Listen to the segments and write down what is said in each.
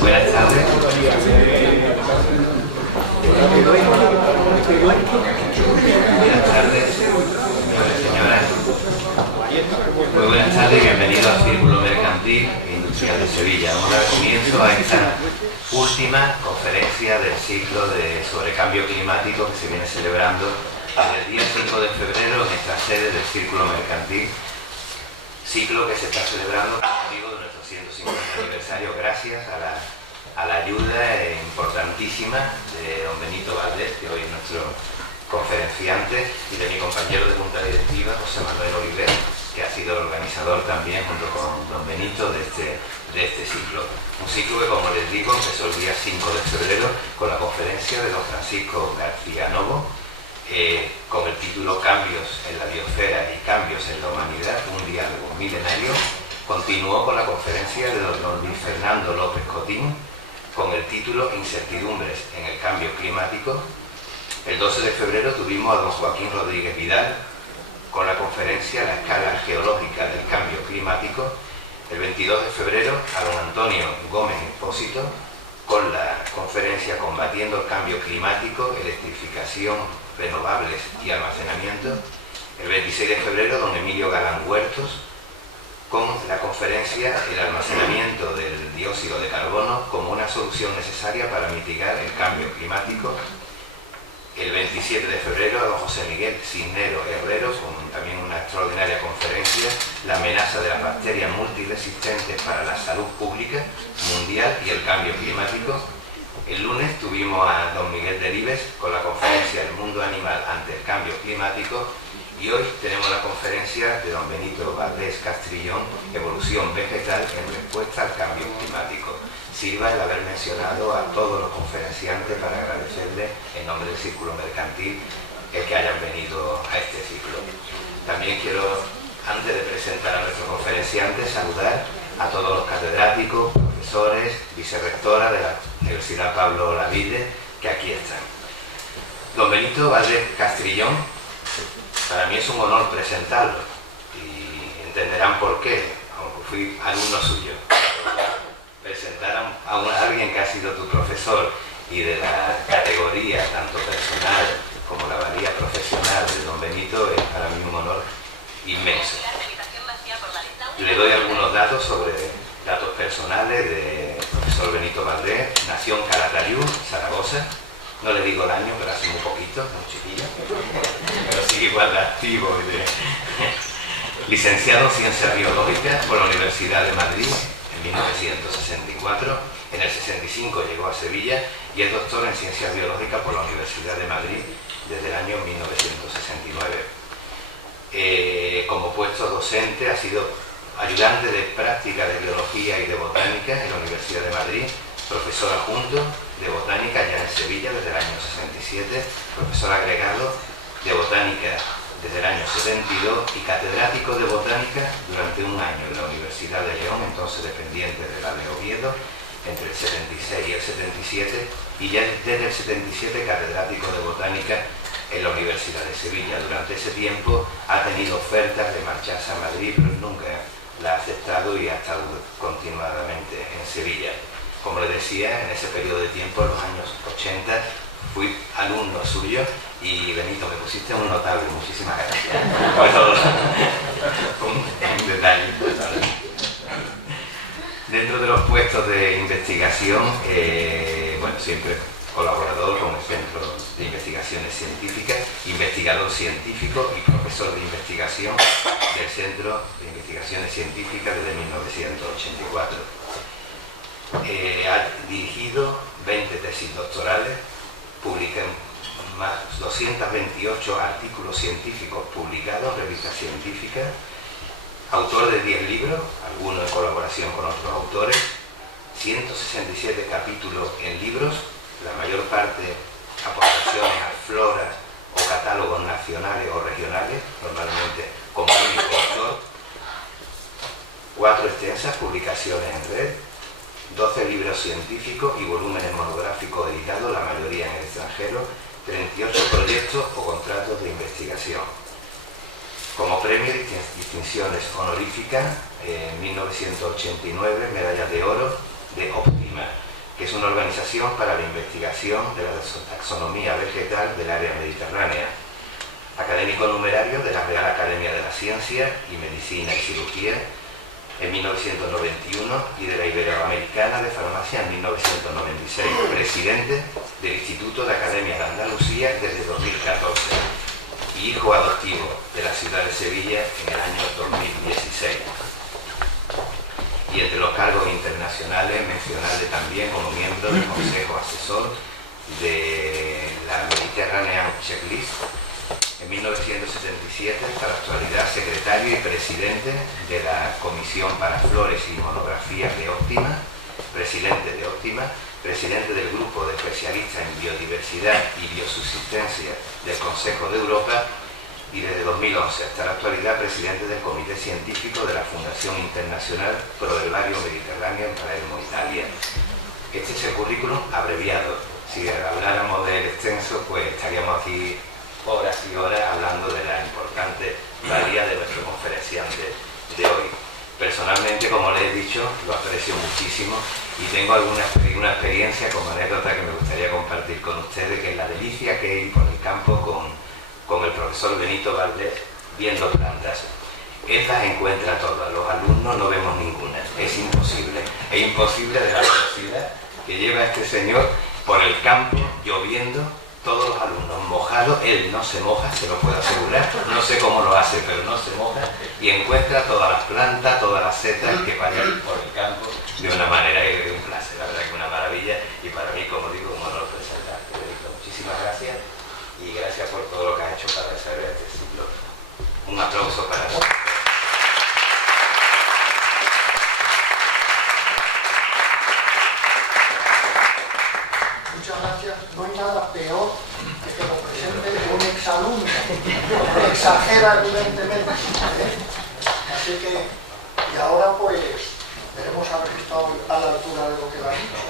Buenas tardes. Buenas tardes, señoras. Muy buenas tardes y bienvenidos al Círculo Mercantil e Industrial de Sevilla. Vamos a dar comienzo a esta última conferencia del ciclo sobre cambio climático que se viene celebrando desde el día 5 de febrero en esta sede del Círculo Mercantil. Ciclo que se está celebrando con motivo de nuestro 150 aniversario gracias a la ayuda importantísima de don Benito Valdés, que hoy es nuestro conferenciante, y de mi compañero de junta directiva, José Manuel Oliver, que ha sido el organizador también junto con don Benito de este ciclo. Un ciclo que, como les digo, empezó el día 5 de febrero con la conferencia de don Francisco García Novo, con el título Cambios en la biosfera y cambios en la humanidad, un diálogo milenario. Continuó con la conferencia de don Luis Fernando López Cotín con el título Incertidumbres en el cambio climático. El 12 de febrero tuvimos a don Joaquín Rodríguez Vidal con la conferencia La escala geológica del cambio climático. El 22 de febrero a don Antonio Gómez Expósito con la conferencia Combatiendo el cambio climático, electrificación, renovables y almacenamiento. El 26 de febrero don Emilio Galán Huertos con la conferencia El almacenamiento del dióxido de carbono como una solución necesaria para mitigar el cambio climático. El 27 de febrero a don José Miguel Cisnero Herrero con también una extraordinaria conferencia La amenaza de las bacterias multiresistentes para la salud pública mundial y el cambio climático. El lunes tuvimos a don Miguel Delibes con la conferencia El mundo animal ante el cambio climático, y hoy tenemos la conferencia de don Benito Valdés Castrillón, Evolución vegetal en respuesta al cambio climático. Sirva el haber mencionado a todos los conferenciantes para agradecerles en nombre del Círculo Mercantil el que hayan venido a este ciclo. También quiero, antes de presentar a nuestros conferenciantes, saludar a todos los catedráticos, profesores, vicerrectora de la Universidad Pablo Olavide, que aquí están. Don Benito Valdés Castrillón, para mí es un honor presentarlo y entenderán por qué, aunque fui alumno suyo. Presentar a alguien que ha sido tu profesor y de la categoría tanto personal como la valía profesional de don Benito es para mí un honor inmenso. Le doy algunos datos personales del profesor Benito Valdés. Nació en Calatayud, Zaragoza. No le digo el año, pero hace muy poquito, muy chiquillo, pero sigue igual de activo. Licenciado en Ciencias Biológicas por la Universidad de Madrid en 1964, en el 65 llegó a Sevilla y es doctor en Ciencias Biológicas por la Universidad de Madrid desde el año 1969. Como puesto docente ha sido ayudante de práctica de Biología y de Botánica en la Universidad de Madrid, profesor adjunto de Botánica ya en Sevilla desde el año 67, profesor agregado de Botánica desde el año 72 y catedrático de Botánica durante un año en la Universidad de León, entonces dependiente de la de Oviedo, entre el 76 y el 77, y ya desde el 77 catedrático de Botánica en la Universidad de Sevilla. Durante ese tiempo ha tenido ofertas de marcharse a Madrid, pero nunca la ha aceptado y ha estado continuadamente en Sevilla. Como les decía, en ese periodo de tiempo, en los años 80, fui alumno suyo y Benito, me pusiste un notable, muchísimas gracias. Bueno, un detalle. Dentro de los puestos de investigación, bueno, siempre colaborador con el Centro de Investigaciones Científicas, investigador científico y profesor de investigación del Centro de Investigaciones Científicas desde 1984. Ha dirigido 20 tesis doctorales, publica más 228 artículos científicos publicados en revistas científicas, autor de 10 libros, algunos en colaboración con otros autores, 167 capítulos en libros, la mayor parte aportaciones a floras o catálogos nacionales o regionales, normalmente como único autor, 4 extensas publicaciones en red, 12 libros científicos y volúmenes monográficos editados, la mayoría en el extranjero, 38 proyectos o contratos de investigación. Como premio, distinciones honoríficas, en 1989, medalla de oro de Optima, que es una organización para la investigación de la taxonomía vegetal del área mediterránea. Académico numerario de la Real Academia de la Ciencia y Medicina y Cirugía en 1991 y de la Iberoamericana de Farmacia en 1996. Presidente del Instituto de Academias de Andalucía desde 2014 y hijo adoptivo de la ciudad de Sevilla en el año 2016. Y entre los cargos internacionales, mencionarle también como miembro del Consejo Asesor de la Mediterranean Checklist. En 1977, hasta la actualidad, secretario y presidente de la Comisión para Flores y Monografías de Optima, presidente de Optima, presidente del Grupo de Especialistas en Biodiversidad y Biosubsistencia del Consejo de Europa y desde 2011 hasta la actualidad presidente del Comité Científico de la Fundación Internacional Pro Herbario Mediterráneo en Palermo, Italia. Este es el currículum abreviado. Si habláramos del extenso, pues estaríamos aquí horas y horas hablando de la importante valía de nuestro conferenciante de hoy. Personalmente, como les he dicho, lo aprecio muchísimo y tengo una experiencia como anécdota que me gustaría compartir con ustedes, que es la delicia que es ir por el campo con el profesor Benito Valdés viendo plantas. Estas encuentra todas, los alumnos no vemos ninguna, es imposible de la velocidad que lleva este señor por el campo, lloviendo, todos los alumnos mojados, él no se moja, se lo puedo asegurar, no sé cómo lo hace, pero no se moja, y encuentra todas las plantas, todas las setas que vayan por el campo de una manera que es un placer, la verdad que una maravilla, y para mí, como digo, un honor presentarte, Benito. Muchísimas gracias, y gracias por todo lo que has hecho para desarrollar este ciclo. Un aplauso para ti. Muchas gracias. No hay nada peor que lo presente un exalumno, que exagera evidentemente. Así que, y ahora pues, veremos a ver si está a la altura de lo que le ha dicho.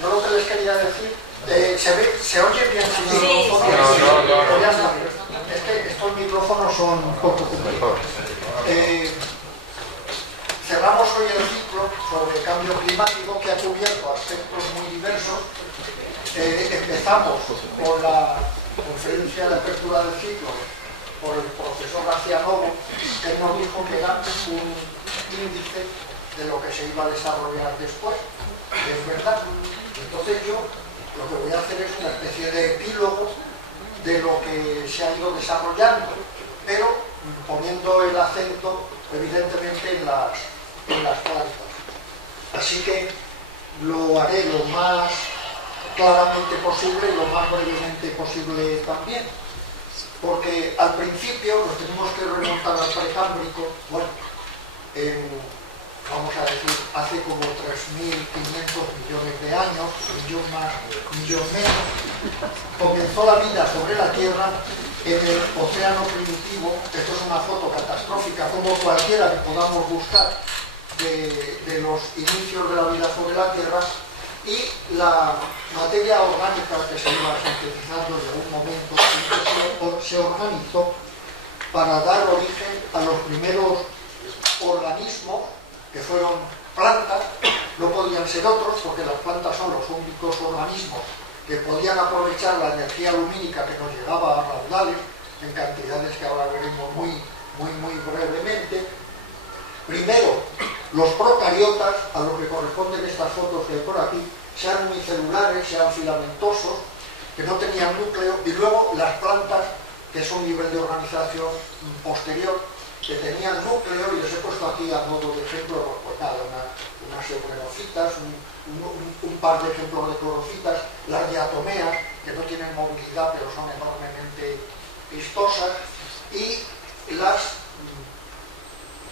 Yo lo que les quería decir, ¿se oye bien su micrófono? No. Ya está. Es que estos micrófonos son un poco complicados. Cerramos hoy el ciclo sobre cambio climático, que ha cubierto aspectos muy diversos. Empezamos con la conferencia de apertura del ciclo por el profesor García Novo, que él nos dijo que era un índice de lo que se iba a desarrollar después, y es verdad. Entonces yo lo que voy a hacer es una especie de epílogo de lo que se ha ido desarrollando, pero poniendo el acento evidentemente en las plantas. Así que lo haré lo más claramente posible y lo más brevemente posible también, porque al principio nos tenemos que remontar al precámbrico. Bueno, vamos a decir, hace como 3.500 millones de años, millón más, millón menos, comenzó la vida sobre la Tierra en el océano primitivo. Esto es una foto catastrófica, como cualquiera que podamos buscar de los inicios de la vida sobre la Tierra, y la materia orgánica que se iba sintetizando en algún momento se organizó para dar origen a los primeros organismos, que fueron plantas. No podían ser otros, porque las plantas son los únicos organismos que podían aprovechar la energía lumínica que nos llegaba a raudales, en cantidades que ahora veremos muy brevemente. Primero, los procariotas, a los que corresponden estas fotos que hay por aquí, sean unicelulares, sean filamentosos, que no tenían núcleo, y luego las plantas, que es un nivel de organización posterior, que tenían núcleo, y les he puesto aquí a modo de ejemplo, pues nada, unas euglenofitas, un par de ejemplos de clorofitas, las diatomeas, que no tienen movilidad pero son enormemente vistosas, y las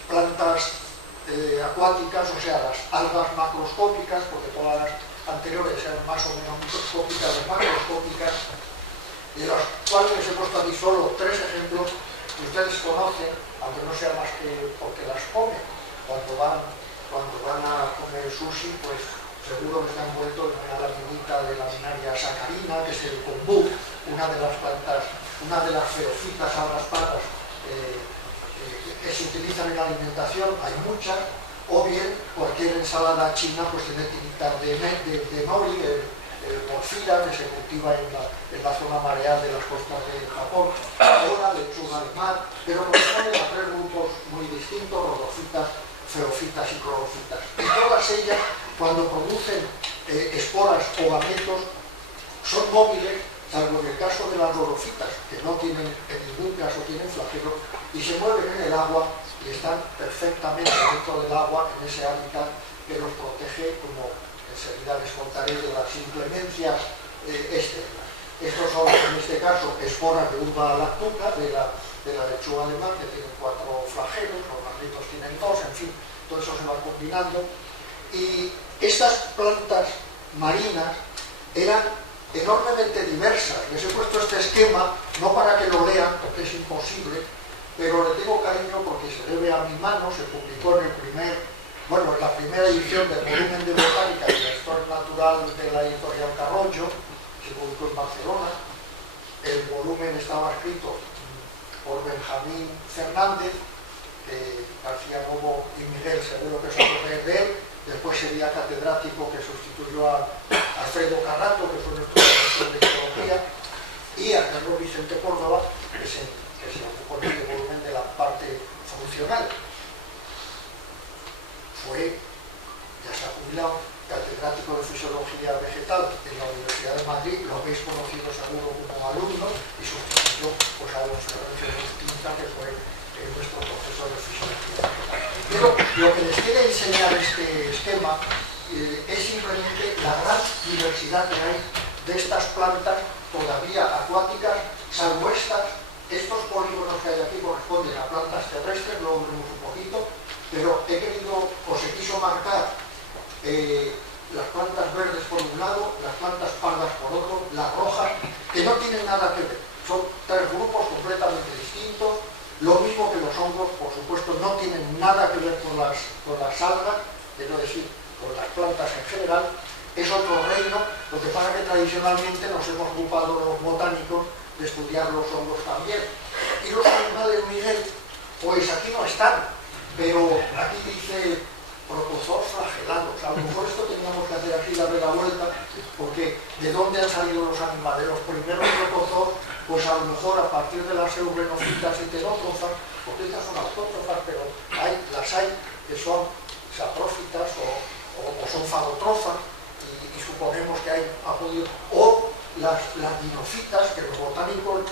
plantas acuáticas, o sea, las algas macroscópicas, porque todas las anteriores eran más o menos microscópicas o macroscópicas, de las cuales he puesto aquí solo 3 ejemplos que ustedes conocen, aunque no sea más que porque las comen. Cuando van a comer sushi, pues seguro que está envuelto en una laminita de laminaria sacarina, que es el kombu, una de las plantas, una de las feofitas algas pardas que se utilizan en la alimentación. Hay muchas, o bien cualquier ensalada china pues tiene tiritas de nori, porfira, que se cultiva en la zona mareal de las costas de Japón, o la lechuga de mar, pero corresponden a 3 grupos muy distintos: rhodofitas, feofitas y clorofitas. Y todas ellas, cuando producen esporas o gametos, son móviles, salvo en el caso de las rhodofitas, que no tienen, en ningún caso tienen flagelo, y se mueven en el agua y están perfectamente dentro del agua, en ese hábitat que los protege, como enseguida les contaré, de las inclemencias externas. Estos son, en este caso, esporas de uva lactuca, de la lechuga de mar, que tienen 4 flagelos, los magritos tienen 2, en fin, todo eso se va combinando. Y estas plantas marinas eran enormemente diversas. Les he puesto este esquema, no para que lo lean, porque es imposible, pero le tengo cariño porque se debe a mi mano. Se publicó en la primera edición del volumen de botánica y la historia natural de la editorial Carroño, se publicó en Barcelona. El volumen estaba escrito por Benjamín Fernández, García Novo y Miguel seguro que son los de él. Después sería catedrático, que sustituyó a Alfredo Carrato, que fue nuestro profesor de ecología, y a Carlos Vicente Córdoba, que se ocupó en el volumen de la parte funcional. Fue, ya se ha jubilado, catedrático de Fisiología Vegetal en la Universidad de Madrid, lo habéis conocido seguro como alumno, y sustituyó pues, a los Tinta, que fue nuestro profesor de Fisiología Vegetal. Pero lo que les quiere enseñar este esquema es simplemente la gran diversidad que hay de estas plantas todavía acuáticas, salvo estos polígonos que hay aquí corresponden a plantas terrestres, luego veremos un poquito, pero se quiso marcar las plantas verdes por un lado, las plantas pardas por otro, las rojas, que no tienen nada que ver. Son 3 grupos completamente distintos. Lo mismo que los hongos, por supuesto, no tienen nada que ver con las algas, quiero decir, con las plantas en general. Es otro reino. Lo que pasa es que tradicionalmente nos hemos ocupado los botánicos de estudiar los hongos también. Y los animales, Miguel, pues aquí no están, pero aquí dice protozoos flagelados. A lo mejor esto teníamos que hacer así, darle la vuelta, porque ¿de dónde han salido los animales? Los primeros protozoos, pues a lo mejor a partir de las euglenofitas y pterótrofas, porque estas son autótrofas, pero las hay que son saprófitas o son fagotrofas, y suponemos que hay o las dinofitas, que los botánicos,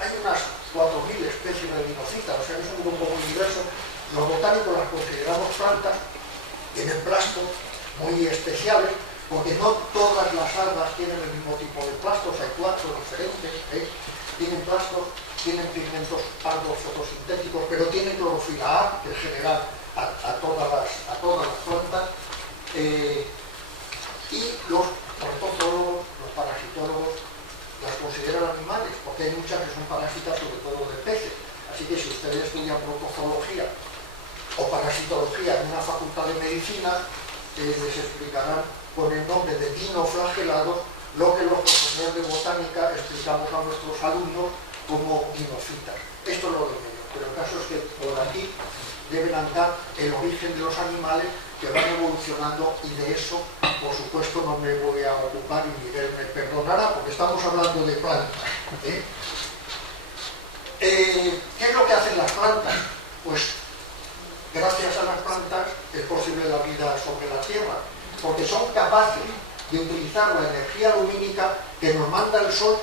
hay unas 4.000 especies de dinofitas, o sea, es un grupo muy diverso. Los botánicos las consideramos plantas, tienen plastos muy especiales, porque no todas las algas tienen el mismo tipo de plastos, hay 4 diferentes, tienen plastos, tienen pigmentos pardos fotosintéticos, pero tienen clorofila A, que es general a todas las plantas, y los protozólogos, los parasitólogos, las consideran animales, porque hay muchas que son parásitas, sobre todo de peces. Así que si ustedes estudian protozoología o parasitología en una facultad de medicina, les explicarán con el nombre de dinoflagelados lo que los profesores de botánica explicamos a nuestros alumnos como dinofitas. Esto es lo de medio, pero el caso es que por aquí deben andar el origen de los animales que van evolucionando, y de eso, por supuesto, no me voy a ocupar, y Miguel me perdonará, porque estamos hablando de plantas. ¿Qué es lo que hacen las plantas? Pues gracias a las plantas es posible la vida sobre la Tierra, porque son capaces de utilizar la energía lumínica que nos manda el Sol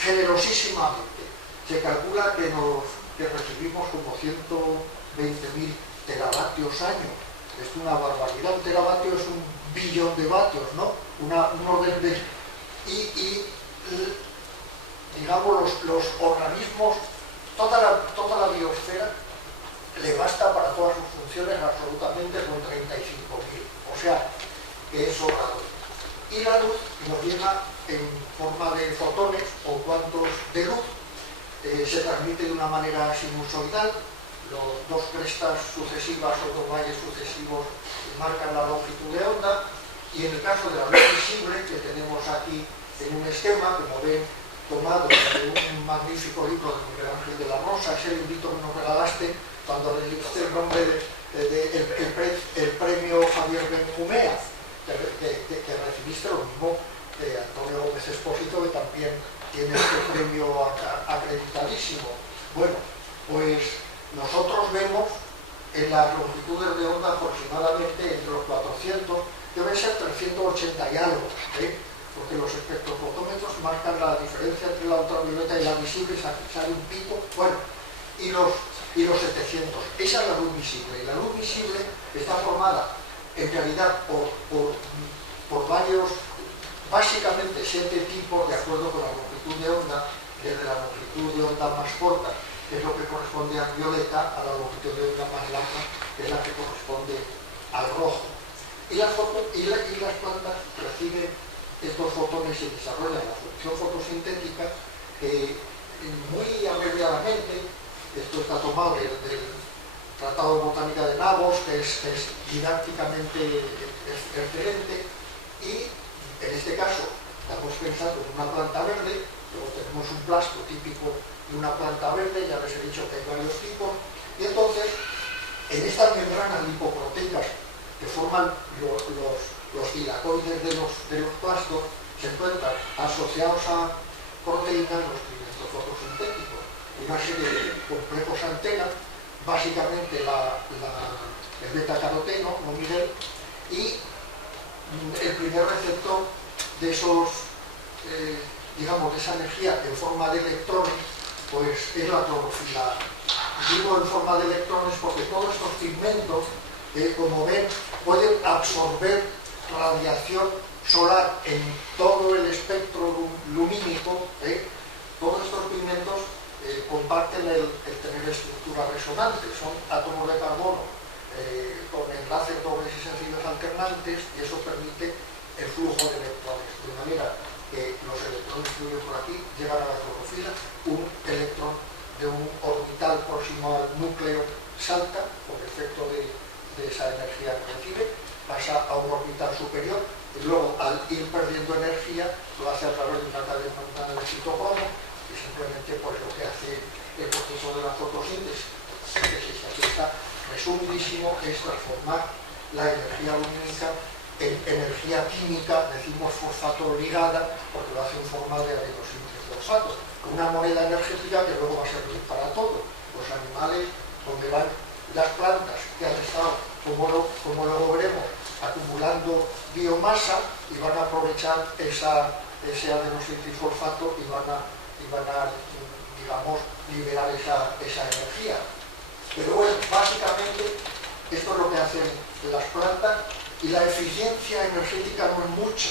generosísimamente. Se calcula que recibimos como 120.000 teravatios año. Es una barbaridad. Un teravatio es un billón de vatios, ¿no? Un orden de... digamos, los organismos, toda la biosfera le basta para todas sus funciones absolutamente con 35.000. O sea, que es sobrado. Y la luz nos llega en forma de fotones o cuantos de luz. Se transmite de una manera sinusoidal. Los dos crestas sucesivas o dos valles sucesivos marcan la longitud de onda. Y en el caso de la luz visible, que tenemos aquí en un esquema, como ven, tomado de un magnífico libro de Miguel Ángel de la Rosa, ese librito que nos regalaste cuando le diste el nombre el premio Javier Benjumea, que recibiste, lo mismo de Antonio Gómez Expósito, que también tiene este premio acreditadísimo. Bueno, pues nosotros vemos en las longitudes de onda aproximadamente entre los 400, deben ser 380 y algo, porque los espectrofotómetros marcan la diferencia entre la ultravioleta y la visible, sale un pico, bueno, y los 700. Esa es la luz visible. Y la luz visible está formada en realidad por varios, básicamente 7 tipos, de acuerdo con la longitud de onda, desde la longitud de onda más corta, que es lo que corresponde al violeta, a la longitud de onda más larga, que es la que corresponde al rojo. Y las plantas reciben estos fotones y desarrollan la función fotosintética muy abreviadamente. Esto está tomado del Tratado de Botánica de Nabos, que es didácticamente excelente, y en este caso estamos pensando en una planta verde. Luego tenemos un plasto típico de una planta verde, ya les he dicho que hay varios tipos, y entonces en estas membranas lipoproteicas que forman los tilacoides de los plastos se encuentran asociados a proteínas los pigmentos fotosintéticos, una serie de complejos antenas, básicamente el beta-caroteno, ¿no, Miguel? Y el primer receptor de esos, digamos, de esa energía en forma de electrones, pues es la clorofila. Digo en forma de electrones porque todos estos pigmentos, como ven, pueden absorber radiación solar en todo el espectro lumínico. Todos estos pigmentos comparten el tener estructura resonante, son átomos de carbono con enlaces dobles y sencillos alternantes, y eso permite el flujo de electrones, de manera que los electrones que vienen por aquí llegan a la clorofila. Un electrón de un orbital próximo al núcleo salta por efecto de esa energía que recibe, pasa a un orbital superior, y luego al ir perdiendo energía lo hace a través de una cadena de citocromo, que simplemente pues lo que hace el proceso de la fotosíntesis. Aquí está resumidísimo, es transformar la energía lumínica en energía química, decimos fosfato ligada, porque lo hace en forma de adenosíntesis fosfato, una moneda energética que luego va a servir para todo. Los animales, donde van las plantas que han estado, como luego veremos, acumulando biomasa, y van a aprovechar ese adenosíntesis fosfato y van a digamos, liberar esa energía. Pero bueno, básicamente esto es lo que hacen las plantas, y la eficiencia energética no es mucha.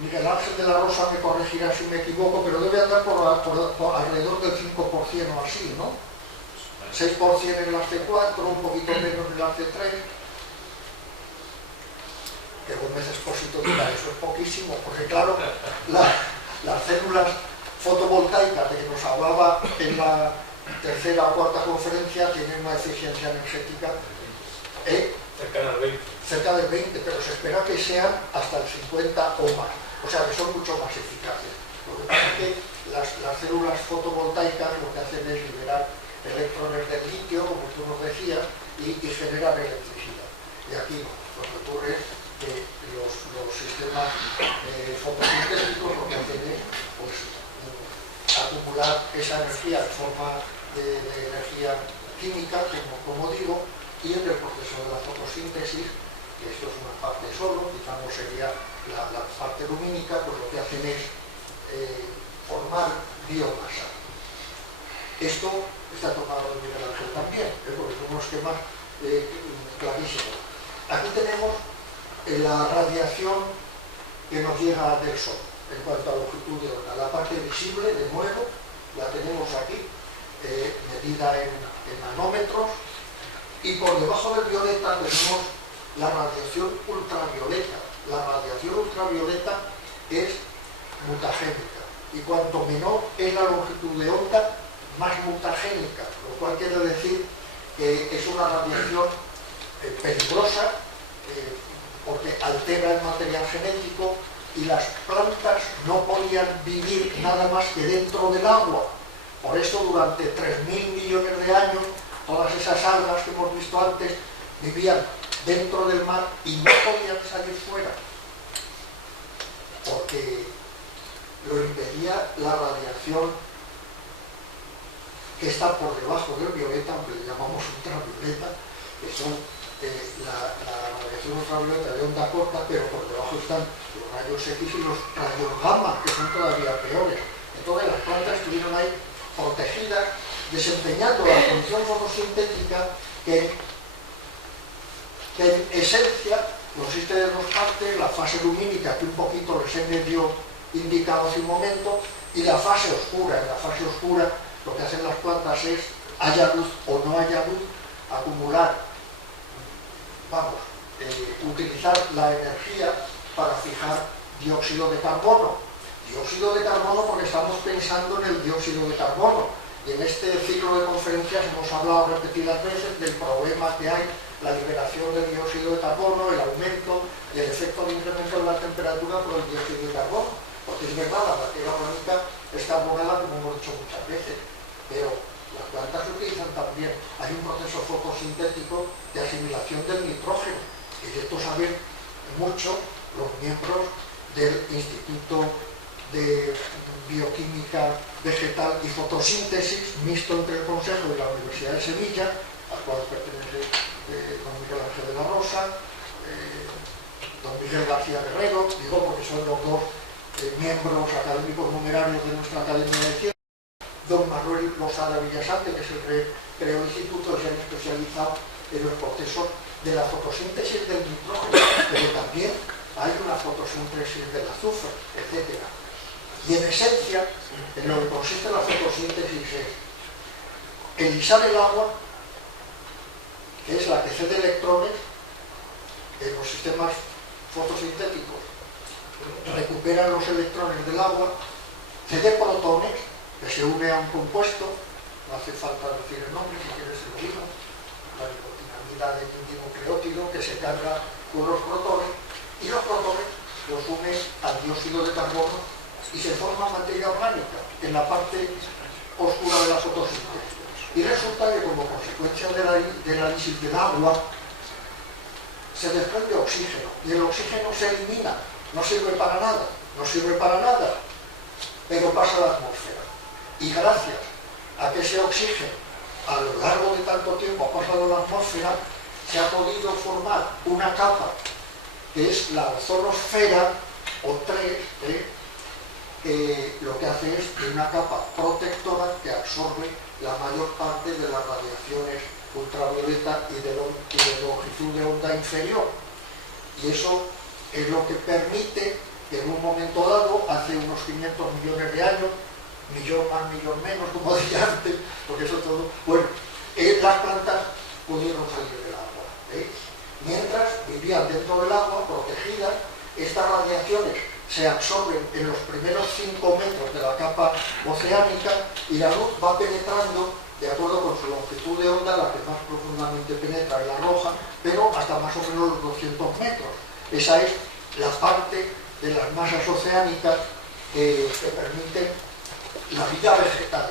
Miguel Ángel de la Rosa me corregirá si me equivoco, pero debe andar por alrededor del 5% o así, ¿no? 6% en las C4, un poquito menos en las C3. Que Gómez Expósito dirá, eso es poquísimo, porque claro, las células fotovoltaicas de que nos hablaba en la tercera o cuarta conferencia tienen una eficiencia energética cerca del 20, pero se espera que sean hasta el 50 o más, o sea que son mucho más eficaces. Lo que pasa es que las células fotovoltaicas lo que hacen es liberar electrones del litio, como tú nos decías, y generar electricidad. Y aquí lo que ocurre es que los sistemas fotosintéticos lo que hacen es pues, acumular esa energía en forma de energía química, como digo, y en el proceso de la fotosíntesis, que esto es una parte solo, digamos sería la parte lumínica, pues lo que hacen es formar biomasa. Esto está tomado de Miguel Ángel también, porque son unos esquemas clarísimo. Aquí tenemos la radiación que nos llega del Sol en cuanto a longitud de onda. La parte visible, de nuevo, la tenemos aquí, medida en nanómetros, y por debajo del violeta tenemos la radiación ultravioleta. La radiación ultravioleta es mutagénica, y cuanto menor es la longitud de onda, más mutagénica, lo cual quiere decir que es una radiación peligrosa, porque altera el material genético, y las plantas no podían vivir nada más que dentro del agua. Por eso durante 3.000 millones de años todas esas algas que hemos visto antes vivían dentro del mar y no podían salir fuera, porque lo impedía la radiación que está por debajo del violeta, aunque le llamamos ultravioleta, que son la radiación ultravioleta de onda corta, pero por debajo están los rayos X y los rayos gamma, que son todavía peores. Entonces las plantas estuvieron ahí protegidas, desempeñando la función fotosintética que en esencia consiste de dos partes: la fase lumínica, que un poquito les he medio indicado hace un momento, y la fase oscura. En la fase oscura lo que hacen las plantas es, haya luz o no haya luz, acumular, utilizar la energía para fijar dióxido de carbono. Dióxido de carbono porque estamos pensando en el dióxido de carbono. Y en este ciclo de conferencias hemos hablado repetidas veces del problema que hay, la liberación del dióxido de carbono, el aumento y el efecto de incremento de la temperatura por el dióxido de carbono. Porque es verdad, la materia orgánica es carbonada, como hemos dicho muchas veces, pero las plantas utilizan también, hay un proceso fotosintético de asimilación del nitrógeno, y de esto saben mucho los miembros del Instituto de Bioquímica Vegetal y Fotosíntesis, mixto entre el Consejo y la Universidad de Sevilla, al cual pertenece don Miguel Ángel de la Rosa, don Miguel García Guerrero, digo porque son los dos miembros académicos numerarios de nuestra Academia de Ciencias. Don Manuel Losada Villasante, que es el que creó el instituto, se ha especializado en los procesos de la fotosíntesis del nitrógeno, pero también hay una fotosíntesis del azufre, etc. Y en esencia, en lo que consiste la fotosíntesis es elisar el agua, que es la que cede electrones en los sistemas fotosintéticos, recuperan los electrones del agua, cede protones, que se une a un compuesto, no hace falta decir el nombre, si quieres se lo digo, la nicotinamida de dinucleótido, que se carga con los protones, y los protones los une al dióxido de carbono y se forma materia orgánica en la parte oscura de la fotosíntesis. Y resulta que como consecuencia del análisis del agua se desprende oxígeno, y el oxígeno se elimina, no sirve para nada, pero pasa a la atmósfera. Y gracias a que ese oxígeno a lo largo de tanto tiempo ha pasado a la atmósfera, se ha podido formar una capa que es la ozonosfera O3, que lo que hace es una capa protectora que absorbe la mayor parte de las radiaciones ultravioleta y de longitud de onda inferior. Y eso es lo que permite que en un momento dado, hace unos 500 millones de años, millón más, millón menos, como decía antes, porque eso todo, bueno, las plantas pudieron salir del agua. Mientras vivían dentro del agua, protegidas, estas radiaciones se absorben en los primeros 5 metros de la capa oceánica y la luz va penetrando de acuerdo con su longitud de onda, la que más profundamente penetra es la roja, pero hasta más o menos los 200 metros. Esa es la parte de las masas oceánicas que permiten la vida vegetal.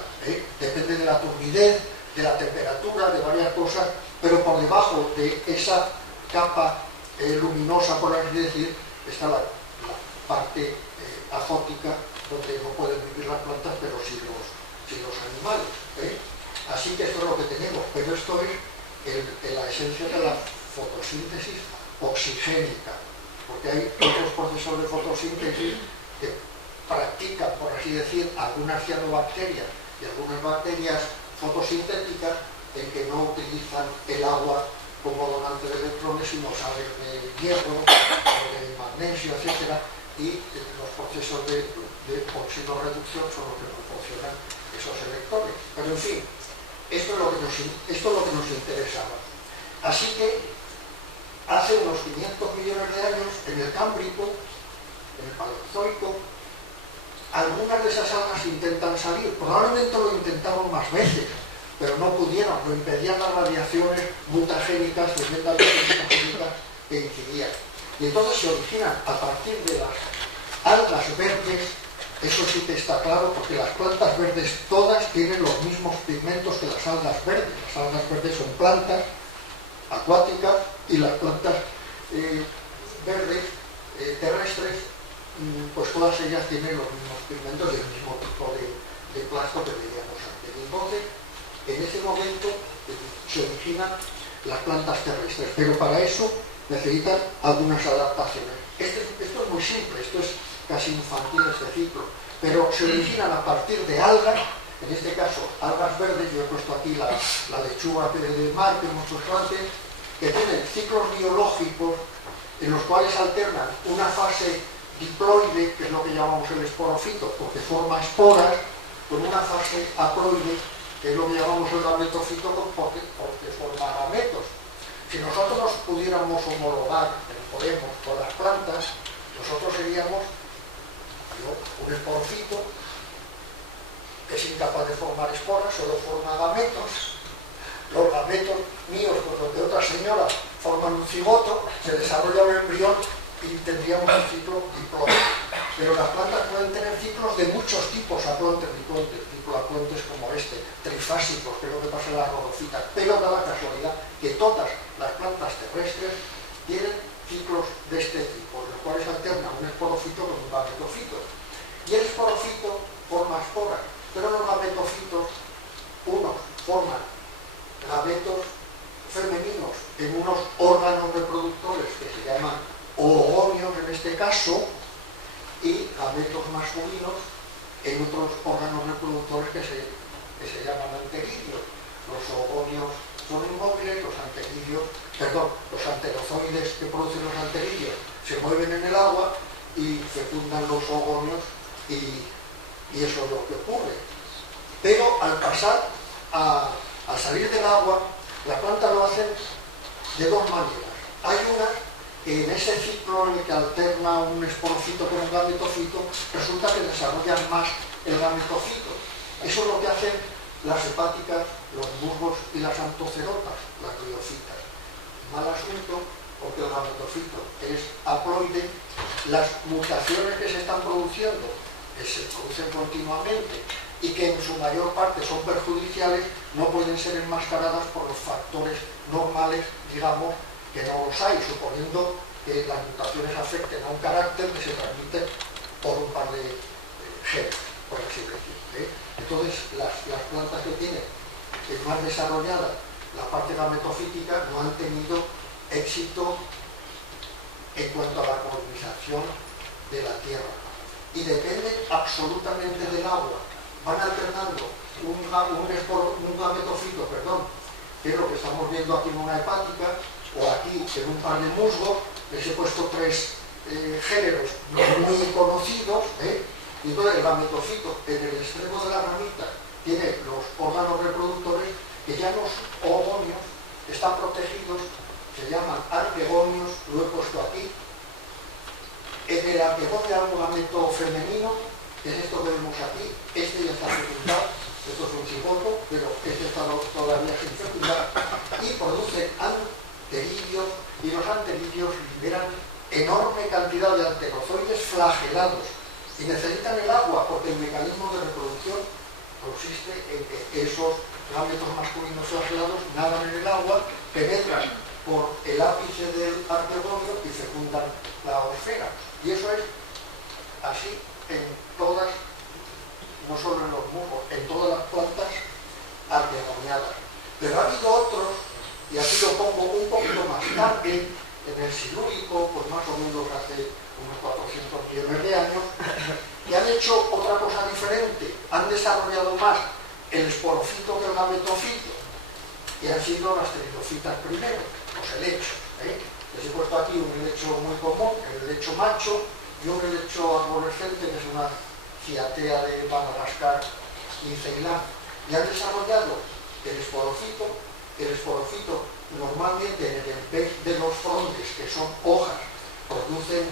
Depende de la turbidez, de la temperatura, de varias cosas, pero por debajo de esa capa luminosa, por así decir, está la parte afótica, donde no pueden vivir las plantas, pero sí los animales. Así que esto es lo que tenemos, pero esto es la esencia de la fotosíntesis oxigénica, porque hay otros procesos de fotosíntesis que practican, por así decir, algunas cianobacterias y algunas bacterias fotosintéticas en que no utilizan el agua como donante de electrones, sino salen de hierro, de magnesio, etc. Y los procesos de oxidorreducción son los que proporcionan esos electrones. Pero en fin, esto es lo que nos interesaba. Así que hace unos 500 millones de años, en el Cámbrico, en el Paleozoico, algunas de esas algas intentan salir. Probablemente lo intentaron más veces, pero no pudieron, lo impedían las radiaciones mutagénicas, tremendamente mutagénicas que incidían. Y entonces se originan a partir de las algas verdes. Eso sí que está claro, porque las plantas verdes todas tienen los mismos pigmentos que las algas verdes. Las algas verdes son plantas acuáticas y las plantas verdes terrestres, pues todas ellas tienen los mismos pigmentos y el mismo tipo de plasto que veíamos antes. Y entonces, en ese momento se originan las plantas terrestres, pero para eso necesitan algunas adaptaciones. Esto es muy simple, esto es casi infantil este ciclo, pero se originan a partir de algas, en este caso algas verdes. Yo he puesto aquí la lechuga del mar que hemos puesto antes, que tienen ciclos biológicos en los cuales alternan una fase diploide, que es lo que llamamos el esporofito, porque forma esporas, con una fase haploide, que es lo que llamamos el gametofito, porque forma gametos. Si nosotros pudiéramos homologar, podemos, con las plantas, nosotros seríamos un esporofito que es incapaz de formar esporas, solo forma gametos. Los gametos míos, pues los de otra señora, forman un cigoto, se desarrolla un embrión y tendríamos un ciclo diploide. Pero las plantas pueden tener ciclos de muchos tipos, aplontes, diploaplontes como este, trifásicos, que es lo que pasa en las rhodofitas. Pero da la casualidad que todas las plantas terrestres tienen ciclos de este tipo, en los cuales alterna un esporofito con un gametofito. Y el esporofito forma esporas, pero los gametofitos, unos forman gametos femeninos en unos órganos reproductores que se llaman oogonios en este caso, y gametos masculinos en otros órganos reproductores que se llaman anteridios. Los oogonios son inmóviles, los anterozoides que producen los anteridios se mueven en el agua y fecundan los oogonios, y eso es lo que ocurre. Pero al pasar al salir del agua, las plantas lo hacen de dos maneras. Hay una que en ese ciclo en el que alterna un esporofito con un gametofito, resulta que desarrollan más el gametofito. Eso es lo que hacen las hepáticas, los musgos y las anthocerotas, las briofitas. Mal asunto, porque el gametofito es haploide. Las mutaciones que se están produciendo, que se producen continuamente y que en su mayor parte son perjudiciales, no pueden ser enmascaradas por los factores normales, digamos, que no los hay, suponiendo que las mutaciones afecten a un carácter que se transmite por un par de genes, por así decirlo. Entonces, las plantas que tienen más desarrollada la parte gametofítica no han tenido éxito en cuanto a la colonización de la Tierra. Y dependen absolutamente del agua. Van alternando un gametofito, que es lo que estamos viendo aquí en una hepática, o aquí en un par de musgos. Les he puesto tres géneros muy conocidos, y entonces el gametofito en el extremo de la ramita tiene los órganos reproductores, que ya los oogonios están protegidos, se llaman arquegonios, lo he puesto aquí. En el arquegonio hay un gameto femenino, que es esto que vemos aquí. Este ya está fecundado, esto es un cigoto, pero este está todavía sin fecundar, y producen anteridios, y los anteridios liberan enorme cantidad de anterozoides flagelados, y necesitan el agua, porque el mecanismo de reproducción consiste en que esos gametos masculinos flagelados nadan en el agua, penetran por el ápice del arquegonio y fecundan la osfera. Y eso es así en todas, no solo en los musgos, en todas las plantas arquegoniadas. Pero ha habido otros, y aquí lo pongo un poquito más tarde, en el silúrico, pues más o menos hace unos 400 millones de años, que han hecho otra cosa diferente. Han desarrollado más el esporofito que el gametofito, que han sido las pteridofitas primero. los helechos. Les he puesto aquí un helecho muy común, el helecho macho, y un helecho arborescente, que es una ciatea de Madagascar y Ceilán. Y han desarrollado el esporofito. El esporofito normalmente en el vez de los frondes, que son hojas, producen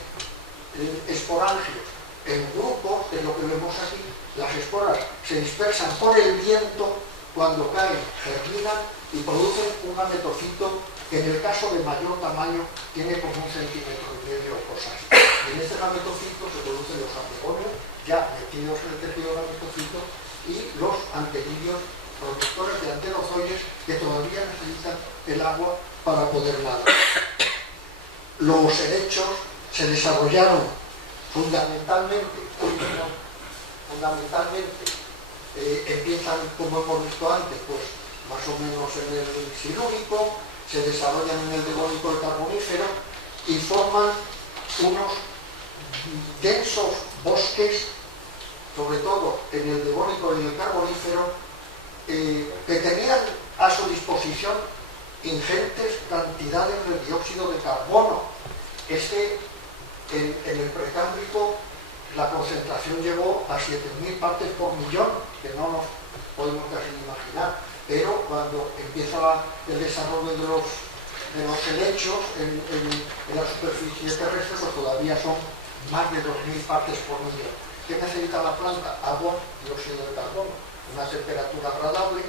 esporangios en grupos, que es lo que vemos aquí. Las esporas se dispersan por el viento, cuando caen germinan y producen un gametofito que en el caso de mayor tamaño tiene como 1,5 cm o cosas. Y en este gametofito se producen los antegonios ya metidos en el tejido gametofito y los antelidios productores de anterozoides que todavía necesitan el agua para poder nadar. Los helechos se desarrollaron fundamentalmente, empiezan, como hemos visto antes, pues más o menos en el silúrico, se desarrollan en el devónico del Carbonífero y forman unos densos bosques, sobre todo en el devónico y el Carbonífero, que tenían a su disposición ingentes cantidades de dióxido de carbono. En el Precámbrico la concentración llegó a 7.000 partes por millón, que no nos podemos casi imaginar, pero cuando empieza el desarrollo de los helechos en la superficie terrestre, pues todavía son más de 2.000 partes por millón. ¿Qué necesita la planta? Agua, dióxido de carbono, una temperatura agradable,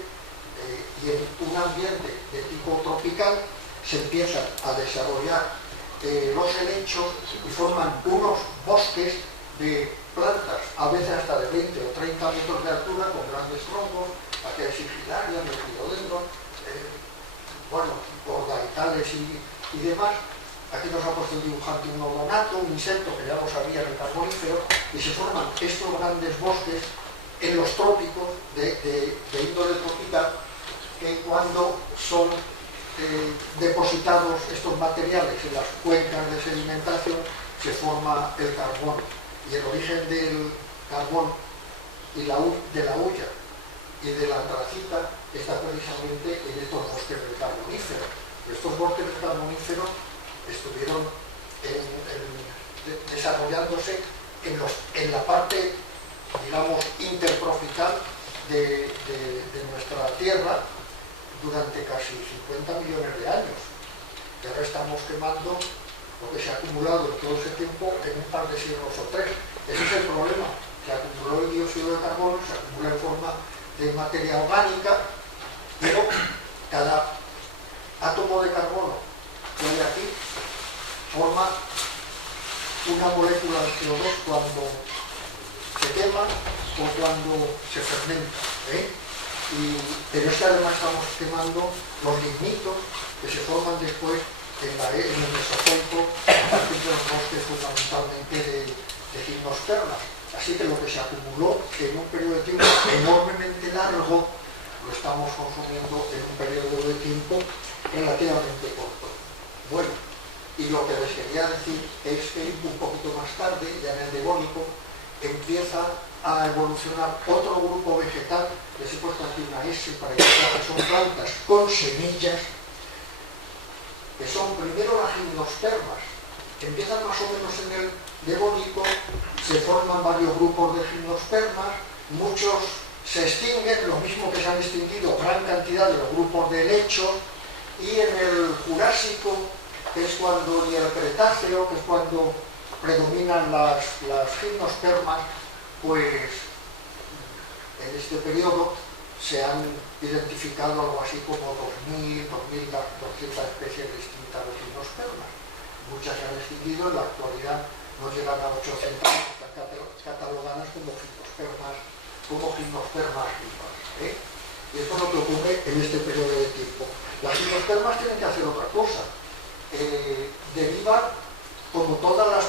y en un ambiente de tipo tropical se empiezan a desarrollar los helechos y forman unos bosques de plantas, a veces hasta de 20 o 30 metros de altura, con grandes troncos, aquí hay sigilarias, lepidodendron, ornaitales y demás. Aquí nos ha puesto el dibujante un odonato, un insecto que ya lo sabía en el Carbonífero, y se forman estos grandes bosques en los trópicos de índole tropical, que cuando son depositados estos materiales en las cuencas de sedimentación se forma el carbón, y el origen del carbón y de la hulla y de la antracita está precisamente en estos bosques del Carbonífero. Estos bosques del Carbonífero estuvieron desarrollándose en la parte, digamos, intertropical de nuestra Tierra durante casi 50 millones de años. Y ahora estamos quemando lo que se ha acumulado en todo ese tiempo en un par de siglos o tres. Ese es el problema. Se acumuló el dióxido de carbono, se acumula en forma de materia orgánica, pero cada átomo de carbono que hay aquí forma una molécula de CO2 cuando se quema o cuando se fermenta. Pero es que además estamos quemando los lignitos que se forman después en el Mesozoico, a partir de los bosques fundamentalmente de gimnospermas. Así que lo que se acumuló en un periodo de tiempo enormemente largo lo estamos consumiendo en un periodo de tiempo relativamente corto. Bueno, y lo que les quería decir es que un poquito más tarde, ya en el Devónico, empieza a evolucionar otro grupo vegetal. Les he puesto aquí una S para que vean que son plantas con semillas, que son primero las gimnospermas, que empiezan más o menos en el Devónico, se forman varios grupos de gimnospermas, muchos se extinguen, lo mismo que se han extinguido gran cantidad de los grupos de helechos, y en el Jurásico, que es cuando, y el Cretáceo, que es cuando predominan las gimnospermas, pues en este periodo se han identificado algo así como 2.000, 2.200 especies distintas de gimnospermas. Muchas se han extinguido, en la actualidad no llegan a 800, están catalogadas como gimnospermas vivas. Y esto es lo que ocurre en este periodo de tiempo. Las gimnospermas tienen que hacer otra cosa. Derivan, como todas las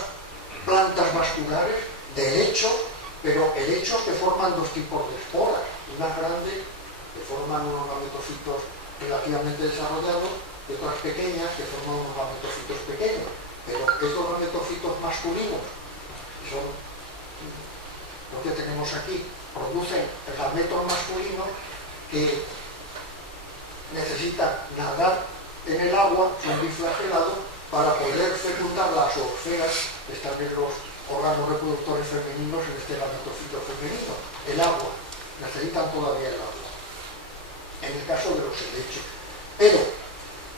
plantas vasculares, de helechos, pero helechos que forman dos tipos de esporas. Unas grandes, que forman unos gametocitos relativamente desarrollados, y otras pequeñas, que forman unos gametocitos pequeños. Pero estos gametocitos masculinos, que son lo que tenemos aquí, producen gametos masculinos que necesitan nadar en el agua son biflagelados para poder fecundar las orfeas que están en los órganos reproductores femeninos, en este gametofito femenino. El agua, necesitan todavía el agua, en el caso de los helechos. Pero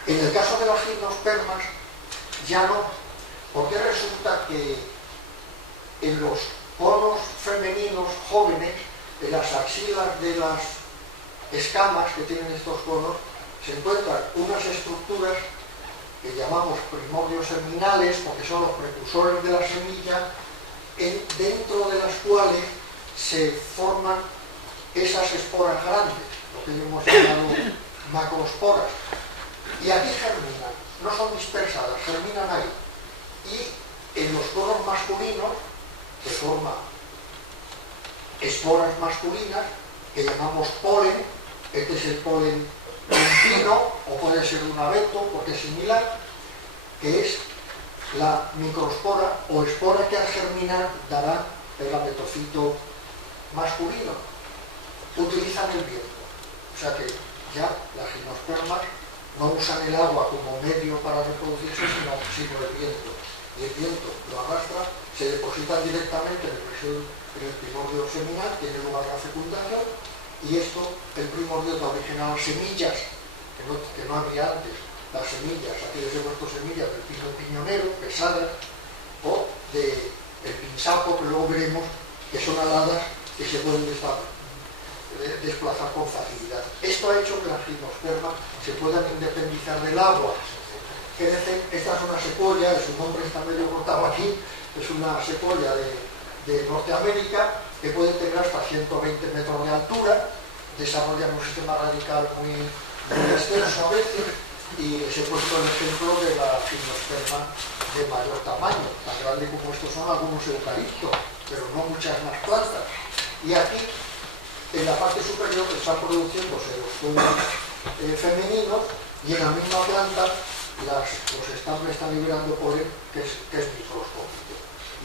en el caso de las gimnospermas ya no, porque resulta que en los conos femeninos jóvenes, en las axilas de las escamas que tienen estos conos, se encuentran unas estructuras que llamamos primordios seminales, porque son los precursores de la semilla, dentro de las cuales se forman esas esporas grandes, lo que hemos llamado macroesporas. Y aquí germinan, no son dispersadas, germinan ahí. Y en los conos masculinos se forman esporas masculinas que llamamos polen. Este es el polen de un pino, o puede ser un abeto, porque es similar, que es la microespora o espora que al germinar dará el gametofito masculino. Utilizan el viento, o sea que ya las gimnospermas no usan el agua como medio para reproducirse, sino el viento. Y el viento lo arrastra, se depositan directamente en el primordio seminal, tiene lugar la fecundación, y esto, el primordio da origen a las semillas, que no había antes. Las semillas, aquí les he puesto semillas del pino piñonero, pesadas, o del pinsapo, que luego veremos que son aladas que se pueden desplazar con facilidad. Esto ha hecho que las gimnospermas se puedan independizar del agua. Esta es una secuoya, su nombre está medio cortado aquí, es una secuoya de Norteamérica que puede tener hasta 120 metros de altura, desarrollan un sistema radical muy extenso a veces, y les he puesto el ejemplo de la gimnosperma de mayor tamaño, tan grande como estos son algunos eucaliptos, pero no muchas más plantas. Y aquí, en la parte superior, están produciéndose los conos femeninos, y en la misma planta los estambres están liberando polen, que es microscópico.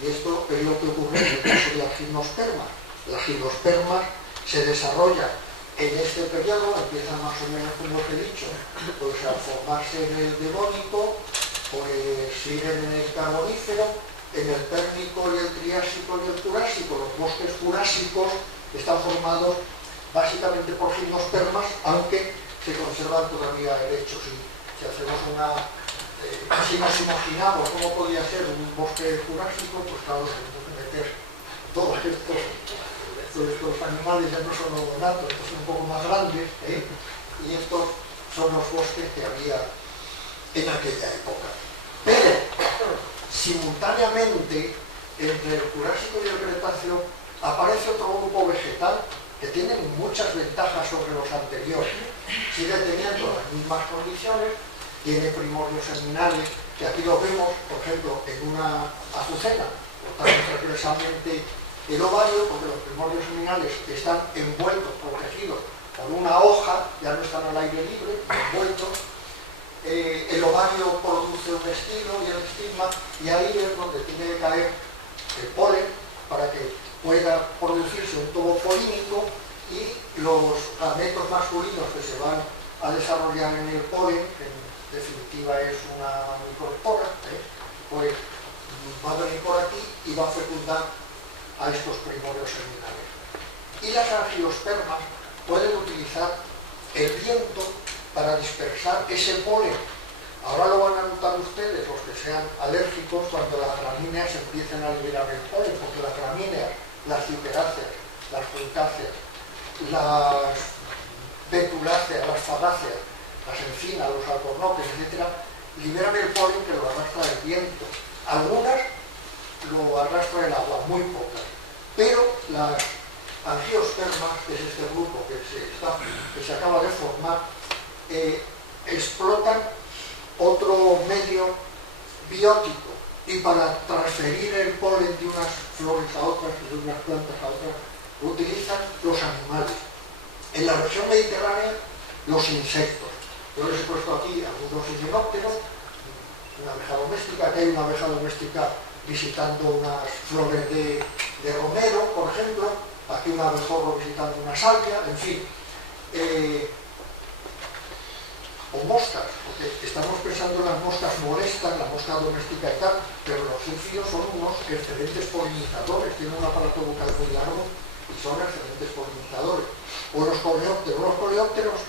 Y esto es lo que ocurre en el caso de las gimnospermas. Las gimnospermas se desarrollan en este periodo, empiezan más o menos como os he dicho, pues a formarse en el devónico, pues siguen en el carbonífero, en el pérmico y el triásico y el jurásico. Los bosques jurásicos están formados básicamente por gimnospermas, aunque se conservan todavía helechos. Y si hacemos si nos imaginamos cómo podría ser un bosque jurásico, pues claro, tenemos que meter todos estos animales, ya no son odonatos, estos son un poco más grandes, y estos son los bosques que había en aquella época. Pero simultáneamente, entre el Jurásico y el Cretáceo, aparece otro grupo vegetal que tiene muchas ventajas sobre los anteriores. Sigue teniendo las mismas condiciones, tiene primordios seminales, que aquí lo vemos, por ejemplo, en una azucena, cortamos expresamente el ovario, porque los primordios seminales están envueltos, protegidos por una hoja, ya no están al aire libre, envueltos. El ovario produce un estilo y el estigma, y ahí es donde tiene que caer el polen para que pueda producirse un tubo polínico, y los gametos masculinos que se van a desarrollar en el polen, que en definitiva es una microespora, pues va a venir por aquí y va a fecundar a estos primordios seminales. Y las angiospermas pueden utilizar el viento para dispersar ese polen. Ahora lo van a notar ustedes, los que sean alérgicos, cuando las gramíneas empiecen a liberar el polen, porque las gramíneas, las ciperáceas, las frutáceas, las betuláceas, las fagáceas, las encinas, los alcornoques, etc., liberan el polen que lo arrastra el viento. Algunas lo arrastra el agua, muy pocas. Pero las angiospermas, que es este grupo que se acaba de formar, explotan otro medio biótico, y para transferir el polen de unas flores a otras, de unas plantas a otras, utilizan los animales. En la región mediterránea, los insectos. Yo les he puesto aquí algunos himenópteros, una abeja doméstica. Aquí hay una abeja doméstica visitando unas flores de romero, por ejemplo. Aquí un abejorro visitando una salvia, en fin. O moscas, porque estamos pensando en las moscas molestas, la mosca doméstica y tal, pero los sílfidos son unos excelentes polinizadores, tienen un aparato bucal muy largo y son excelentes polinizadores. O los coleópteros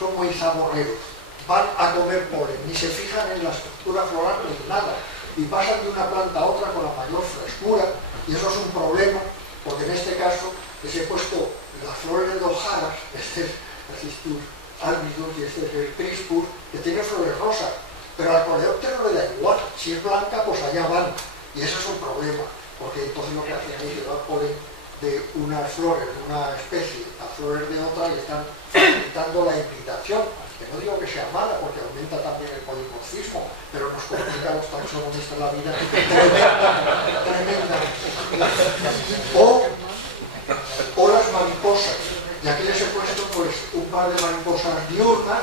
son muy zaborreros, van a comer polen, ni se fijan en la estructura floral ni nada, y pasan de una planta a otra con la mayor frescura, y eso es un problema, porque en este caso les he puesto las flores de hojaras, este es el Cistus albidus y este es el Crispus, que tiene flores rosas, pero al coleóptero le da igual, si es blanca pues allá van, y eso es un problema, porque entonces lo que hacen es llevar polen de unas flores de una especie a flores de otra y están facilitando la hibridación, que no digo que sea mala porque aumenta también el polimorfismo, pero nos complica a los taxonomistas la vida tremenda. O las mariposas, y aquí les he puesto pues un par de mariposas diurnas,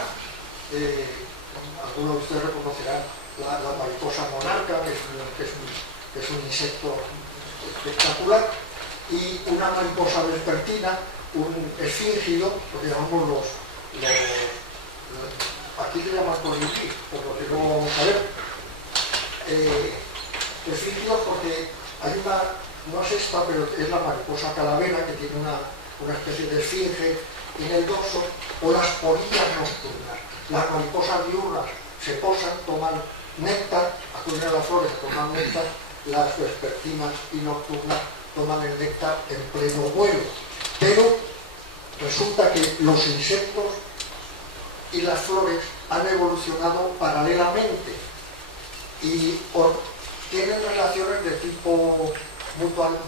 algunos de ustedes reconocerán la mariposa monarca, que es un insecto espectacular, y una mariposa vespertina, un esfíngido, lo que llamamos aquí se llama colibrí, por lo que no vamos a ver, esfíngidos porque hay una, no es esta, pero es la mariposa calavera, que tiene una especie de esfinge en el dorso, o las polillas nocturnas. Las mariposas diurnas se posan, toman néctar, acuden a las flores, toman néctar, las vespertinas y nocturnas toman el néctar en pleno vuelo. Pero resulta que los insectos y las flores han evolucionado paralelamente y tienen relaciones de tipo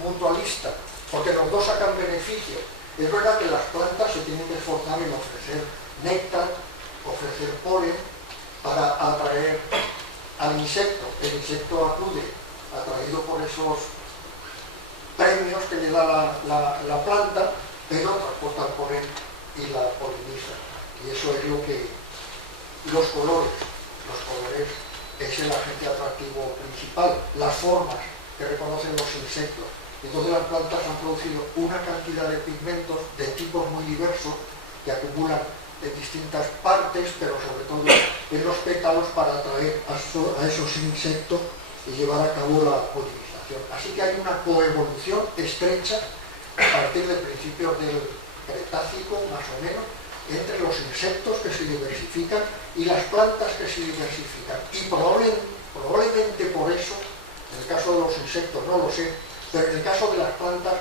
mutualista, porque los dos sacan beneficio. Es verdad que las plantas se tienen que esforzar en ofrecer néctar, ofrecer polen para atraer al insecto. El insecto acude atraído por esos premios que le da la planta, pero transporta el polen y la poliniza. Y eso es lo que los colores es el agente atractivo principal, las formas que reconocen los insectos. Entonces las plantas han producido una cantidad de pigmentos de tipos muy diversos que acumulan en distintas partes, pero sobre todo en los pétalos para atraer a esos insectos y llevar a cabo la polinización. Así que hay una coevolución estrecha a partir de principios del Cretácico, más o menos, entre los insectos que se diversifican y las plantas que se diversifican. Y probablemente por eso, en el caso de los insectos no lo sé, pero en el caso de las plantas,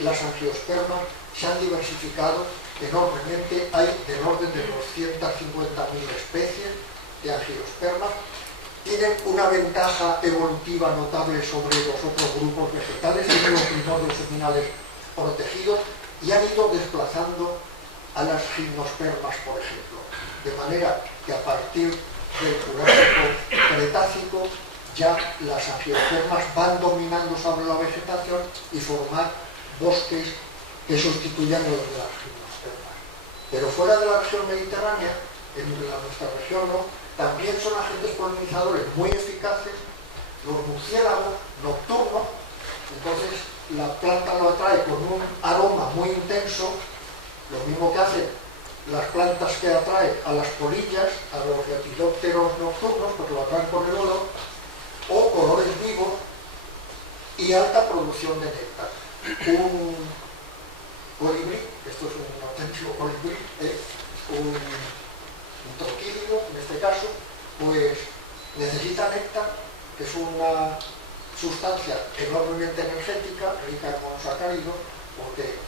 las angiospermas se han diversificado enormemente. Hay del orden de 250.000 especies de angiospermas. Tienen una ventaja evolutiva notable sobre los otros grupos vegetales, tienen los primordios seminales protegidos y han ido desplazando a las gimnospermas, por ejemplo. De manera que a partir del Jurásico Cretácico ya las angiospermas van dominando sobre la vegetación y formar bosques que sustituyan los de las gimnospermas. Pero fuera de la región mediterránea, en nuestra región no, también son agentes polinizadores muy eficaces, los murciélagos nocturnos. Entonces la planta lo atrae con un aroma muy intenso, lo mismo que hacen las plantas que atraen a las polillas, a los lepidópteros nocturnos, porque lo atraen por el olor, o colores vivos y alta producción de néctar. Un colibrí, esto es un auténtico colibrí, un troquídeo en este caso, pues necesita néctar, que es una sustancia enormemente energética, rica en monosacáridos, porque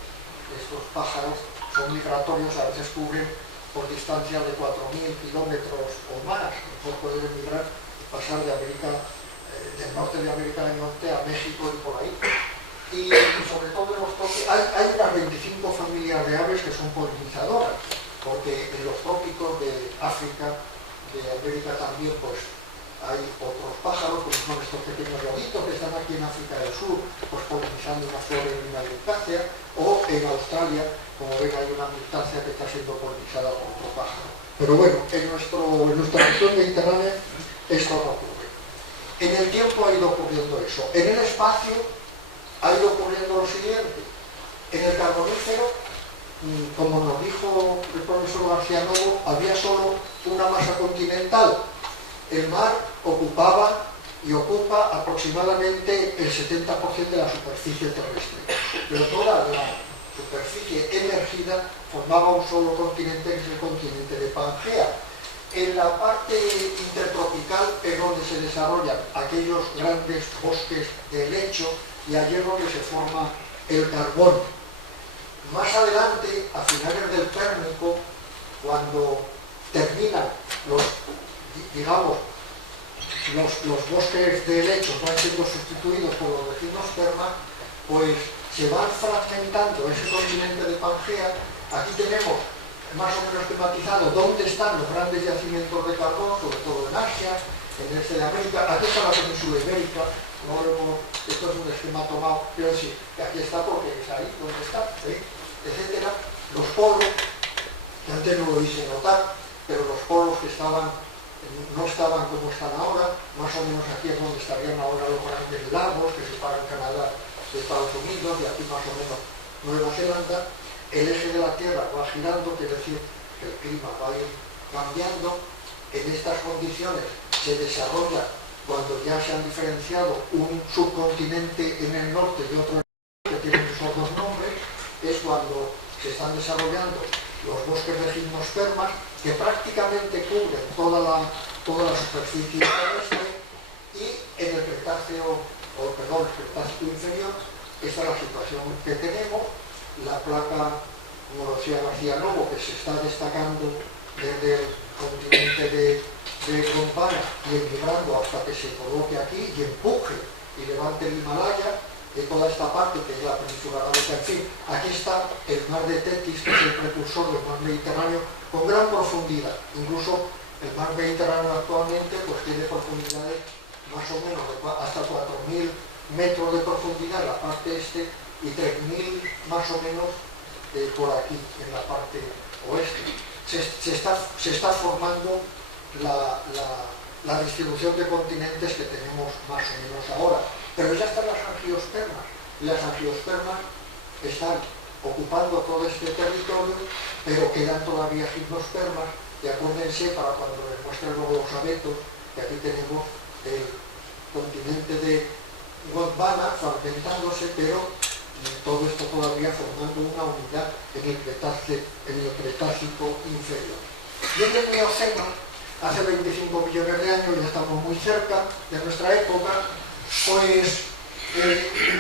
estos pájaros son migratorios, a veces cubren por distancias de 4.000 kilómetros o más, mejor poder emigrar y pasar de América, del norte de América del Norte a México y por ahí. Y sobre todo en los trópicos, hay unas 25 familias de aves que son polinizadoras, porque en los trópicos de África, de América también, pues hay otros pájaros, como son estos pequeños lobitos que están aquí en África del Sur, pues polinizando una flor en una mirtácea, o en Australia, como ven, hay una mirtácea que está siendo polinizada por otro pájaro. Pero bueno, en nuestra región mediterránea esto no ocurre. En el tiempo ha ido ocurriendo eso. En el espacio ha ido ocurriendo lo siguiente. En el Carbonífero como nos dijo el profesor García Novo, había solo una masa continental. El mar ocupaba y ocupa aproximadamente el 70% de la superficie terrestre, pero toda la superficie emergida formaba un solo continente, que es el continente de Pangea. En la parte intertropical es donde se desarrollan aquellos grandes bosques de helecho y allí es donde se forma el carbón. Más adelante, a finales del Pérmico, cuando terminan los bosques de helechos van siendo sustituidos por los de gimnospermas, pues se van fragmentando ese continente de Pangea. Aquí tenemos más o menos tematizado dónde están los grandes yacimientos de carbón, sobre todo en Asia, en el este de América. Aquí está la península ibérica, esto es un esquema tomado, quiero decir, que aquí está porque es ahí donde está, etcétera. Los polos, que antes no lo hice notar, pero los polos que no estaban como están ahora, más o menos aquí es donde estarían ahora los grandes lagos que separan Canadá de Estados Unidos, y aquí más o menos Nueva Zelanda. El eje de la Tierra va girando, quiere decir que el clima va a ir cambiando. En estas condiciones se desarrolla, cuando ya se han diferenciado un subcontinente en el norte y otro en el sur, que tienen esos dos nombres, es cuando se están desarrollando los bosques de gimnospermas, que prácticamente cubren toda la superficie terrestre, y en el Cretáceo inferior, esta es la situación que tenemos. La placa, como decía García Novo, que se está destacando desde el continente de Gondwana y emigrando hasta que se coloque aquí y empuje y levante el Himalaya, de toda esta parte que es la península arábica. En fin, aquí está el mar de Tetis, que es el precursor del mar Mediterráneo, con gran profundidad. Incluso el mar Mediterráneo actualmente pues tiene profundidades más o menos hasta 4.000 metros de profundidad en la parte este y 3.000 más o menos por aquí, en la parte oeste. Se está formando la distribución de continentes que tenemos más o menos ahora. Pero ya están las angiospermas, y las angiospermas están ocupando todo este territorio, pero quedan todavía gimnospermas, y acuérdense, para cuando les muestren luego los abetos, que aquí tenemos el continente de Gondwana fragmentándose, pero todo esto todavía formando una unidad en el Cretácico inferior. Y en el Mioceno, hace 25 millones de años, ya estamos muy cerca de nuestra época, pues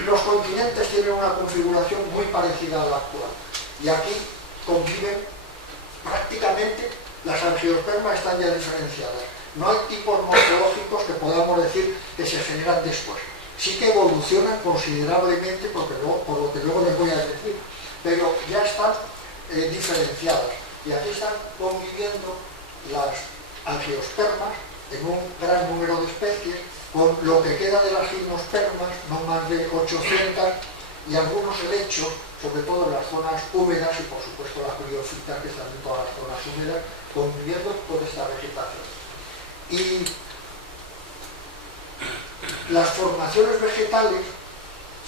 los continentes tienen una configuración muy parecida a la actual. Y aquí conviven prácticamente, las angiospermas están ya diferenciadas. No hay tipos morfológicos que podamos decir que se generan después. Sí que evolucionan considerablemente, por lo que luego les voy a decir, pero ya están diferenciadas. Y aquí están conviviendo las angiospermas en un gran número de especies, con lo que queda de las gimnospermas, no más de 800, y algunos helechos, sobre todo en las zonas húmedas, y por supuesto las briofitas, que están en todas las zonas húmedas, conviviendo con esta vegetación. Y las formaciones vegetales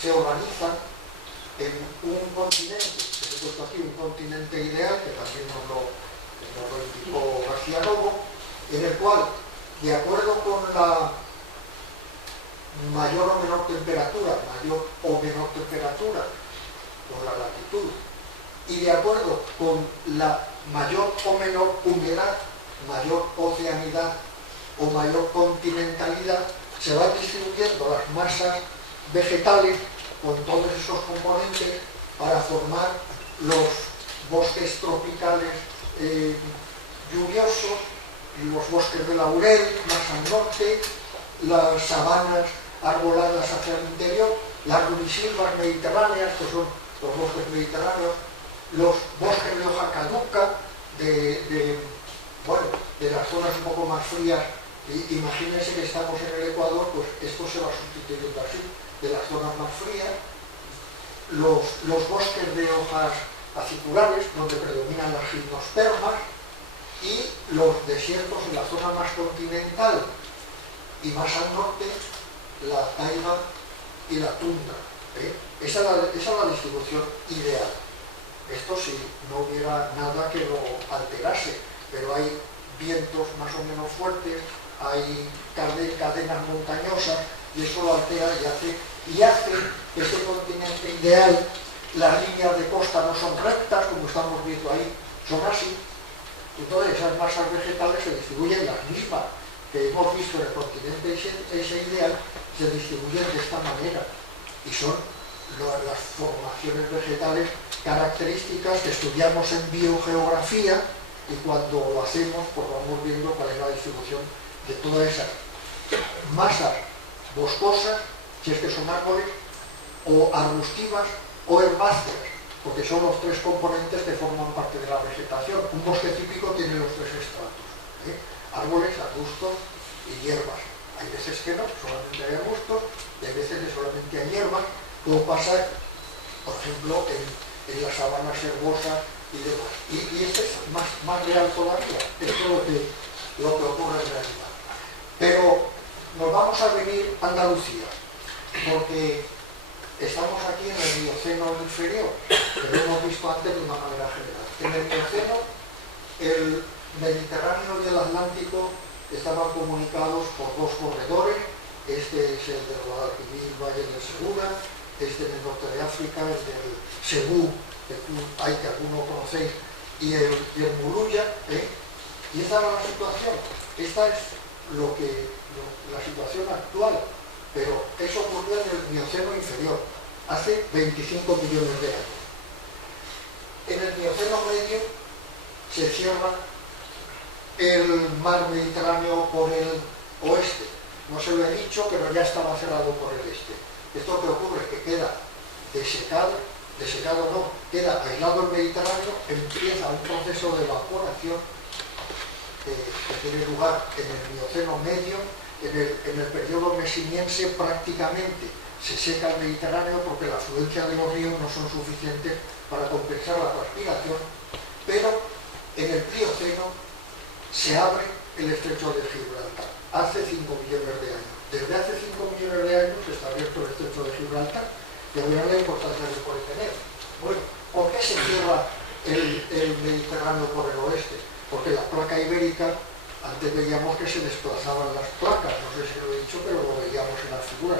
se organizan en un continente, que he puesto aquí, un continente ideal, que también nos lo indicó García Novo, en el cual, de acuerdo con la mayor o menor temperatura, con la latitud, y de acuerdo con la mayor o menor humedad, mayor oceanidad o mayor continentalidad, se van distribuyendo las masas vegetales con todos esos componentes para formar los bosques tropicales lluviosos, y los bosques de laurel más al norte, las sabanas arboladas hacia el interior, las rubisilvas mediterráneas, que son los bosques mediterráneos, los bosques de hoja caduca, de las zonas un poco más frías. Imagínense que estamos en el Ecuador, pues esto se va sustituyendo así, de las zonas más frías, los bosques de hojas aciculares, donde predominan las gimnospermas, y los desiertos en la zona más continental, y más al norte, la taiga y la tundra. Esa es la distribución ideal. Esto si no hubiera nada que lo alterase, pero hay vientos más o menos fuertes, hay cadenas montañosas, y eso lo altera y hace que este continente ideal, las líneas de costa no son rectas, como estamos viendo ahí, son así. Entonces esas masas vegetales se distribuyen las mismas que hemos visto en el continente ese ideal, se distribuyen de esta manera, y son las formaciones vegetales características que estudiamos en biogeografía, y cuando lo hacemos pues vamos viendo cuál es la distribución de todas esas masas boscosas, si es que son árboles, o arbustivas o herbáceas, porque son los tres componentes que forman parte de la vegetación. Un bosque típico tiene los tres estratos, árboles, arbustos y hierbas. Hay veces que no, solamente hay arbustos, y hay veces que solamente hay hierbas, como pasa, por ejemplo, en las sabanas herbosas y demás. Y este es más real todavía, esto es lo que ocurre en realidad. Pero nos vamos a venir a Andalucía, porque estamos aquí en el Mioceno inferior, que lo hemos visto antes de una manera general. En el Mioceno, el Mediterráneo y el Atlántico estaban comunicados por dos corredores. Este es el del Guadalquivir, Valle del Segura, este en el norte de África, el del Cebú, que alguno conocéis, y el Muluya, y esta era la situación. Esta es la situación actual, pero eso ocurrió en el Mioceno inferior, hace 25 millones de años. En el Mioceno medio se cierra el mar Mediterráneo por el oeste. No se lo he dicho, pero ya estaba cerrado por el este. Esto que ocurre es que queda desecado no, queda aislado el Mediterráneo, empieza un proceso de evaporación que tiene lugar en el Mioceno medio. En el periodo mesiniense prácticamente se seca el Mediterráneo porque la afluencia de los ríos no son suficientes para compensar la transpiración, pero en el Plioceno se abre el estrecho de Gibraltar, hace 5 millones de años. Desde hace 5 millones de años está abierto el estrecho de Gibraltar, y verán la importancia que puede tener. Bueno, ¿por qué se cierra el Mediterráneo por el oeste? Porque la placa ibérica, antes veíamos que se desplazaban las placas, no sé si lo he dicho, pero lo veíamos en las figuras,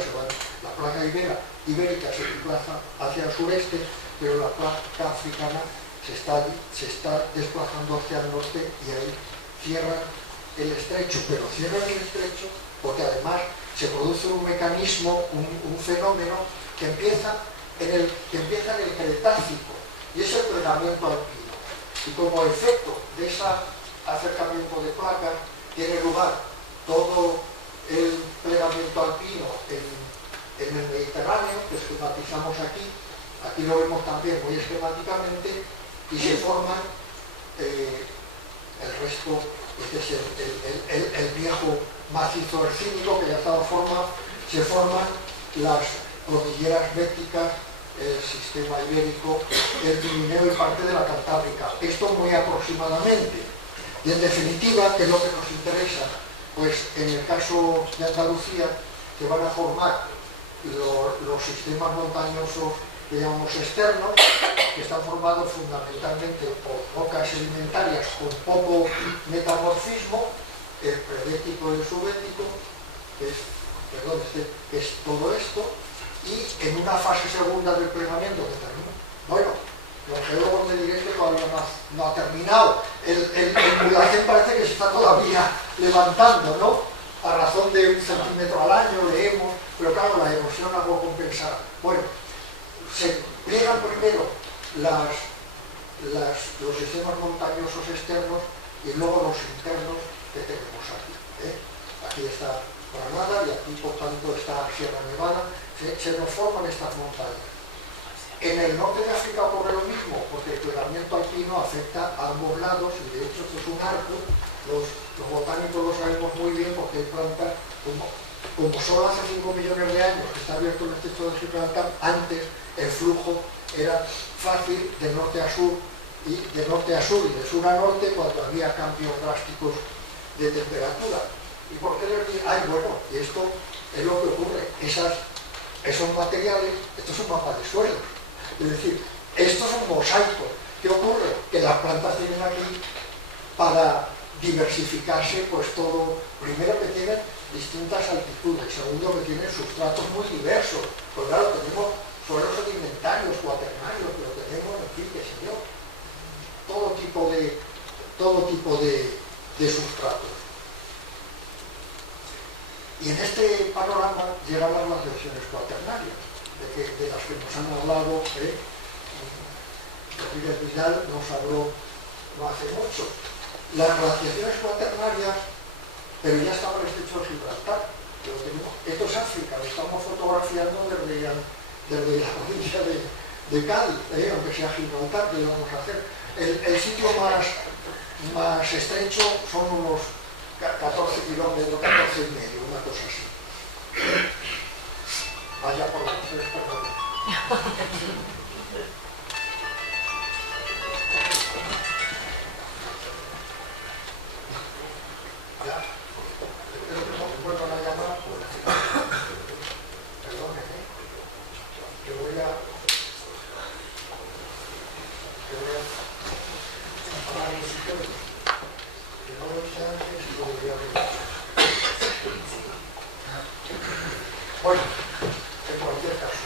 la placa ibérica se desplaza hacia el sureste, pero la placa africana se está desplazando hacia el norte, y ahí cierran el estrecho, pero cierran el estrecho porque además se produce un mecanismo, un fenómeno que empieza en el Cretácico, y es el plegamiento alpino. Y como efecto de ese acercamiento de placas tiene lugar todo el plegamiento alpino en el Mediterráneo, que esquematizamos aquí lo vemos también muy esquemáticamente, y se forman el resto, este es el viejo macizo hercínico que ya estaba formado, se forman las cordilleras béticas, el sistema ibérico, el Pirineo y parte de la Cantábrica. Esto muy aproximadamente. Y en definitiva, ¿qué es lo que nos interesa? Pues en el caso de Andalucía se van a formar los sistemas montañosos que llamamos externos, que están formados fundamentalmente por rocas sedimentarias con poco metamorfismo, el prebético y el subbético, que es todo esto, y en una fase segunda del plegamiento que termina. Bueno, los geólogos me diréis que todavía no ha terminado. El Mulhacén parece que se está todavía levantando, ¿no? A razón de 1 centímetro al año, leemos, pero claro, la erosión algo compensará. Bueno, se pliegan primero los sistemas montañosos externos y luego los internos que tenemos aquí. Aquí está Granada y aquí, por tanto, está Sierra Nevada. Se nos forman estas montañas. En el norte de África ocurre lo mismo, porque el plegamiento alpino afecta a ambos lados, y de hecho esto es un arco. Los botánicos lo sabemos muy bien porque hay plantas, como solo hace 5 millones de años que está abierto el estrecho de Gibraltar, antes el flujo era fácil de norte a sur y de sur a norte cuando había cambios drásticos de temperatura. ¿Y por qué les digo? Bueno, y esto es lo que ocurre. Esos materiales, esto es un mapa de suelos. Es decir, Esto es un mosaico. ¿Qué ocurre? Que las plantas tienen aquí para diversificarse, pues todo, primero que tienen distintas altitudes, segundo que tienen sustratos muy diversos, pues claro, tenemos suelos sedimentarios, cuaternarios, pero tenemos, en fin, qué sé yo, todo tipo de sustratos. Y en este panorama llegan las glaciaciones cuaternarias, de las que nos han hablado, Rodríguez Vidal nos habló no hace mucho. Las glaciaciones cuaternarias, pero ya estaba el estrecho de Gibraltar. Esto es África, lo estamos fotografiando desde la provincia de Cádiz, aunque sea Gibraltar, que lo vamos a hacer. El sitio más estrecho son unos 14 kilómetros, 14 y medio, una cosa así. Vaya por los tres, perdón. Ya, espero que no me vuelvan a llamar, perdónenme, que voy a apagar el sitio, que no lo hice antes y lo voy a ver. Bueno, en cualquier caso,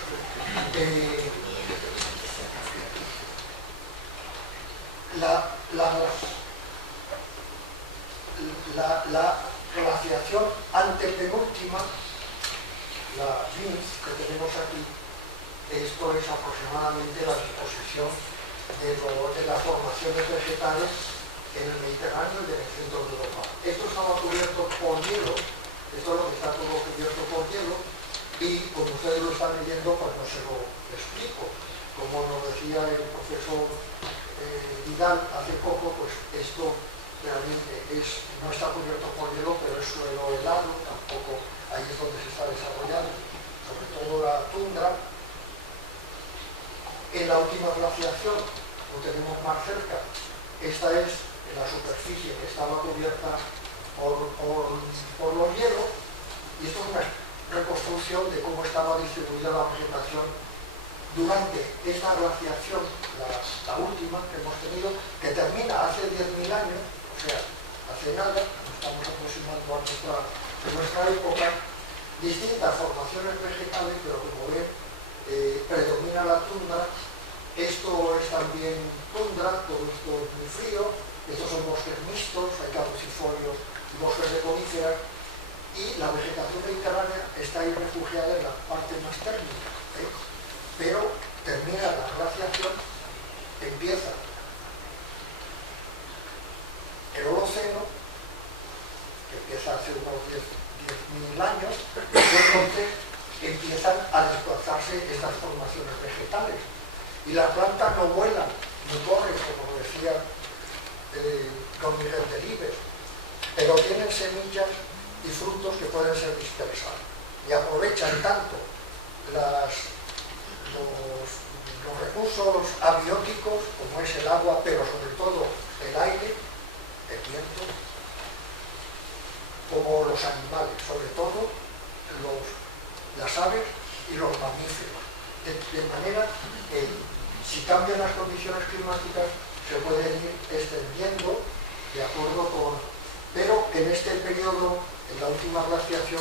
la glaciación antepenúltima, la GINS que tenemos aquí, esto es aproximadamente la disposición de las formaciones vegetales en el Mediterráneo y en el centro de Europa. Esto estaba cubierto por hielo, esto es lo que está todo cubierto por hielo, y como ustedes lo están leyendo, pues no se lo explico. Como nos decía el profesor Vidal hace poco, pues esto realmente no está cubierto por hielo, pero es suelo helado, tampoco ahí es donde se está desarrollando, sobre todo la tundra. En la última glaciación, lo tenemos más cerca, esta es la superficie que estaba cubierta por los hielos, y esto es una reconstrucción de cómo estaba distribuida la vegetación durante esta glaciación, la última que hemos tenido, que termina hace 10.000 años, o sea, hace nada, nos estamos aproximando a nuestra época, distintas formaciones vegetales, pero como ven, predomina la tundra. Esto es también tundra, todo esto es muy frío, estos son bosques mixtos, hay caducifolios y bosques de coníferas, y la vegetación mediterránea está ahí refugiada en la parte más térmica, pero termina la glaciación, empieza el Holoceno, que empieza hace unos 10.000 años, y entonces empiezan a desplazarse estas formaciones vegetales. Y las plantas no vuelan, no corren, como decía don Miguel Delibes, pero tienen semillas y frutos que pueden ser dispersados. Y aprovechan tanto los recursos abióticos, como es el agua, pero sobre todo el aire, el viento, como los animales, sobre todo las aves y los mamíferos. De manera que si cambian las condiciones climáticas se pueden ir extendiendo de acuerdo con... Pero en este periodo, en la última glaciación,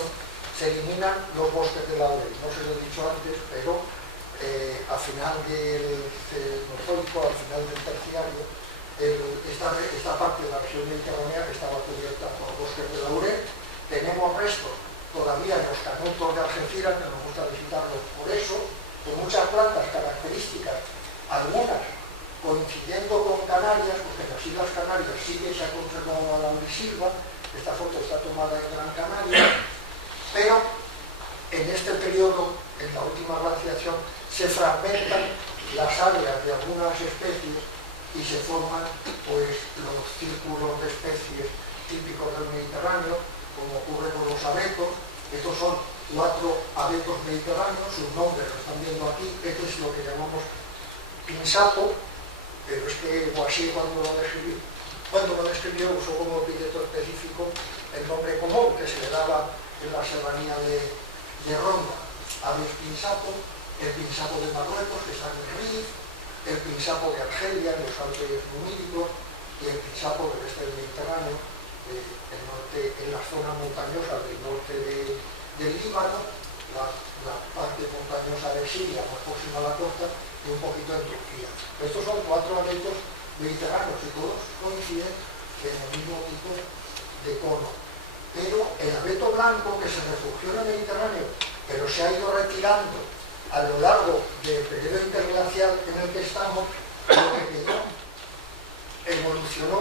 se eliminan los bosques de laurel. No se lo he dicho antes, pero al final del Cenozoico, al final del Terciario, esta parte de la región mediterránea estaba cubierta por bosques de laurel. Tenemos restos todavía en los canutos de Algeciras, que nos gusta visitarlos por eso, con muchas plantas características, algunas coincidiendo con Canarias, porque en las Islas Canarias sí que se ha conservado la laurisilva. Esta foto está tomada en Gran Canaria, pero en este periodo, en la última glaciación, se fragmentan las áreas de algunas especies y se forman pues los círculos de especies típicos del Mediterráneo, como ocurre con los abetos. Estos son 4 abetos mediterráneos, sus nombres lo están viendo aquí. Este es lo que llamamos pinsapo, pero es que Boissier cuando lo describió usó como epíteto específico el nombre común que se le daba en la serranía de Ronda. Aves pinsapo, el pinsapo de Marruecos, que está en el Rif, el Pisapo de Argelia, en los Alpes numídicos, y el Pisapo del este del Mediterráneo, en la zona montañosa del norte del Líbano, la parte montañosa de Siria, más próxima a la costa, y un poquito en Turquía. Estos son 4 abetos mediterráneos y todos coinciden en el mismo tipo de cono. Pero el abeto blanco, que se refugió en el Mediterráneo, pero se ha ido retirando a lo largo del periodo interglacial en el que estamos, lo que quedó evolucionó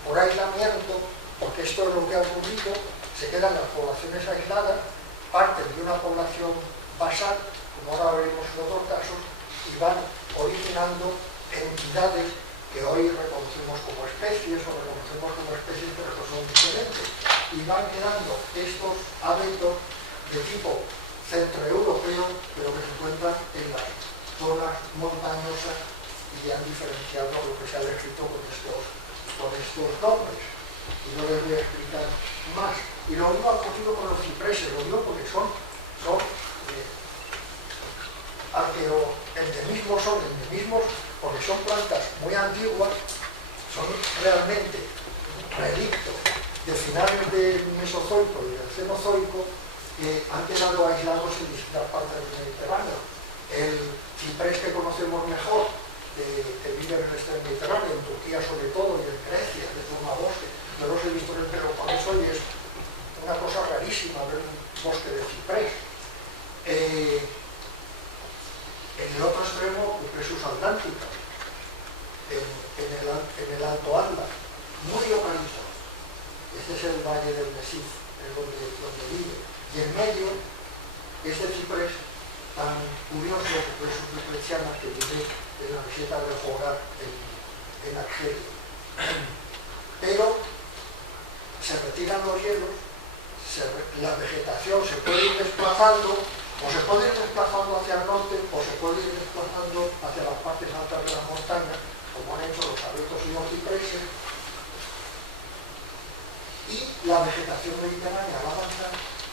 por aislamiento, porque esto es lo que ha ocurrido, se quedan las poblaciones aisladas, parten de una población basal, como ahora veremos en otros casos, y van originando entidades que hoy reconocemos como especies o reconocemos como especies, pero que son diferentes, y van quedando estos abetos de tipo centroeuropeo, pero que se encuentran en las zonas montañosas y han diferenciado lo que se ha descrito con estos nombres. Y no les voy a explicar más. Y lo mismo ha ocurrido con los cipreses, lo digo porque son arqueoendemismos, son endemismos porque son plantas muy antiguas, son realmente relictos de finales del Mesozoico y del Cenozoico, que han quedado aislados en distintas partes del Mediterráneo. El ciprés que conocemos mejor, que vive en el este del Mediterráneo, en Turquía sobre todo, y en Grecia, de forma bosque, yo los he visto en el Peloponeso y es una cosa rarísima ver un bosque de ciprés. En el otro extremo, Cupressus atlántica, en el Alto Anda, muy localizado. Este es el valle del Mesif, es donde vive. Y en medio, este ciprés tan curioso, Cupressus cipresiana, que vive en la meseta del Jogar en Argelia. Pero se retiran los hielos, la vegetación se puede ir desplazando, o se puede ir desplazando hacia el norte, o se puede ir desplazando hacia las partes altas de la montaña, como han hecho los abetos y los cipreses, y la vegetación mediterránea al avanzar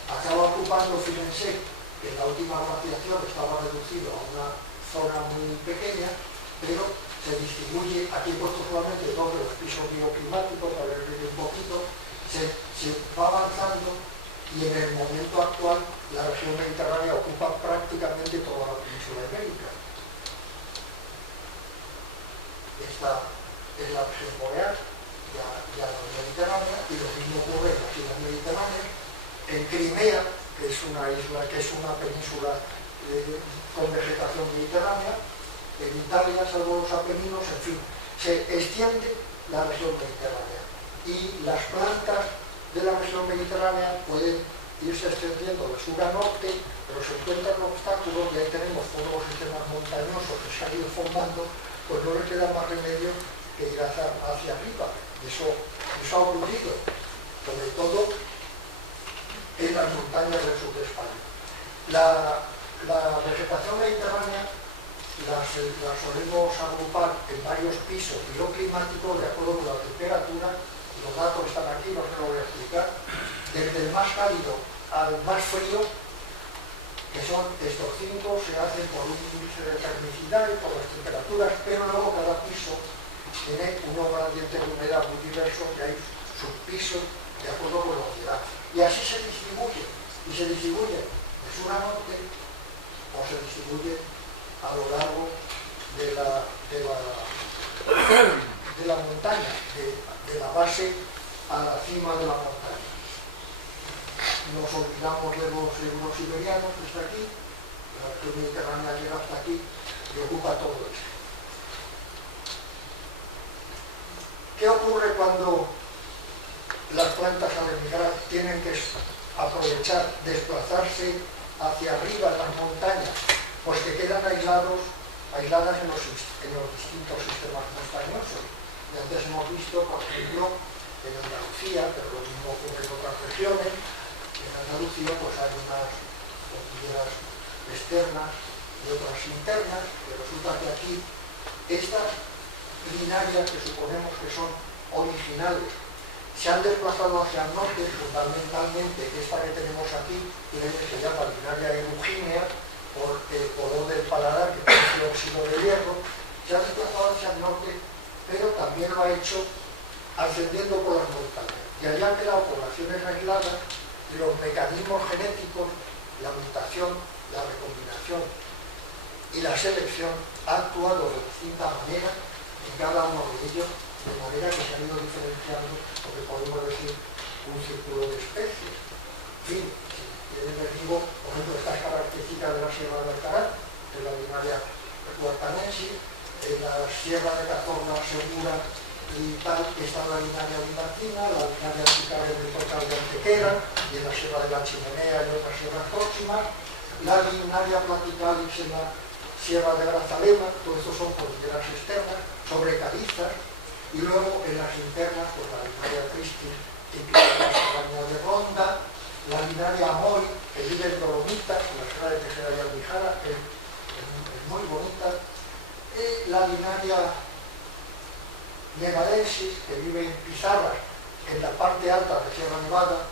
acaba ocupando, fíjense, que en la última glaciación estaba reducido a una zona muy pequeña, pero se distribuye, aquí he puesto solamente dos de los pisos bioclimáticos para ver un poquito, se va avanzando y en el momento actual la región mediterránea ocupa prácticamente toda la península ibérica. Esta es la región boreal, ya no es mediterránea, y lo mismo ocurre en las islas mediterráneas. En Crimea, que es una isla, que es una península con vegetación mediterránea, en Italia, salvo los Apeninos, en fin, se extiende la región mediterránea. Y las plantas de la región mediterránea pueden irse extendiendo de sur a norte, pero se encuentran obstáculos, y ahí tenemos todos los sistemas montañosos que se han ido formando, pues no les queda más remedio que ir hacia arriba. Eso ha ocurrido, sobre todo en las montañas del sur de España. La vegetación mediterránea la solemos agrupar en varios pisos bioclimáticos de acuerdo con la temperatura. Los datos están aquí, no se lo voy a explicar. Desde el más cálido al más frío, que son estos 5, se hacen por un índice de termicidad y por las temperaturas, pero luego cada piso tiene unos gradientes de humedad muy diversos, que hay subpisos de acuerdo con la humedad. Y así se distribuye, y se distribuye de sur a norte, o se distribuye a lo largo de la montaña, de la base a la cima de la montaña. Nos olvidamos de los eurosiberianos, que está aquí, la región mediterránea llega hasta aquí y ocupa todo esto. ¿Qué ocurre cuando las plantas al emigrar tienen que aprovechar, desplazarse hacia arriba en las montañas? Pues que quedan aisladas en los distintos sistemas montañosos. Y antes hemos visto, por ejemplo, en Andalucía, pero lo mismo ocurre en otras regiones. En Andalucía pues hay unas cordilleras externas y otras internas, que resulta que aquí estas linarias que suponemos que son originales se han desplazado hacia el norte, fundamentalmente esta que tenemos aquí, que se llama linaria erugínea, por el color del paladar, que tiene óxido de hierro, se han desplazado del norte, pero también lo ha hecho ascendiendo por las montañas. Y allá han quedado poblaciones aisladas y los mecanismos genéticos, la mutación, la recombinación y la selección han actuado de distinta manera en cada uno de ellos, de manera que se han ido diferenciando lo que podemos decir un círculo de especies. En fin, si tienen el vivo, por ejemplo, estas características de la Sierra de Alcaraz, de la linaria huartanensis, en la Sierra de Cazorla Segura y tal, que está la linaria bimartina, la linaria anticarre del Total de Antequera, y en la Sierra de la Chimenea y otras sierras próximas, la linaria platicalis en la Sierra de Grazalema, todo esto son cordilleras externas, sobre calizas, y luego en las internas, pues la linaria Cristi, típica de la Serranía de Ronda, la linaria Amoy, que vive en Dolomitas, en la Sierra de Tejeda y Albijara, que es muy bonita, y la linaria nevadensis, que vive en Pizarras, en la parte alta de Sierra Nevada,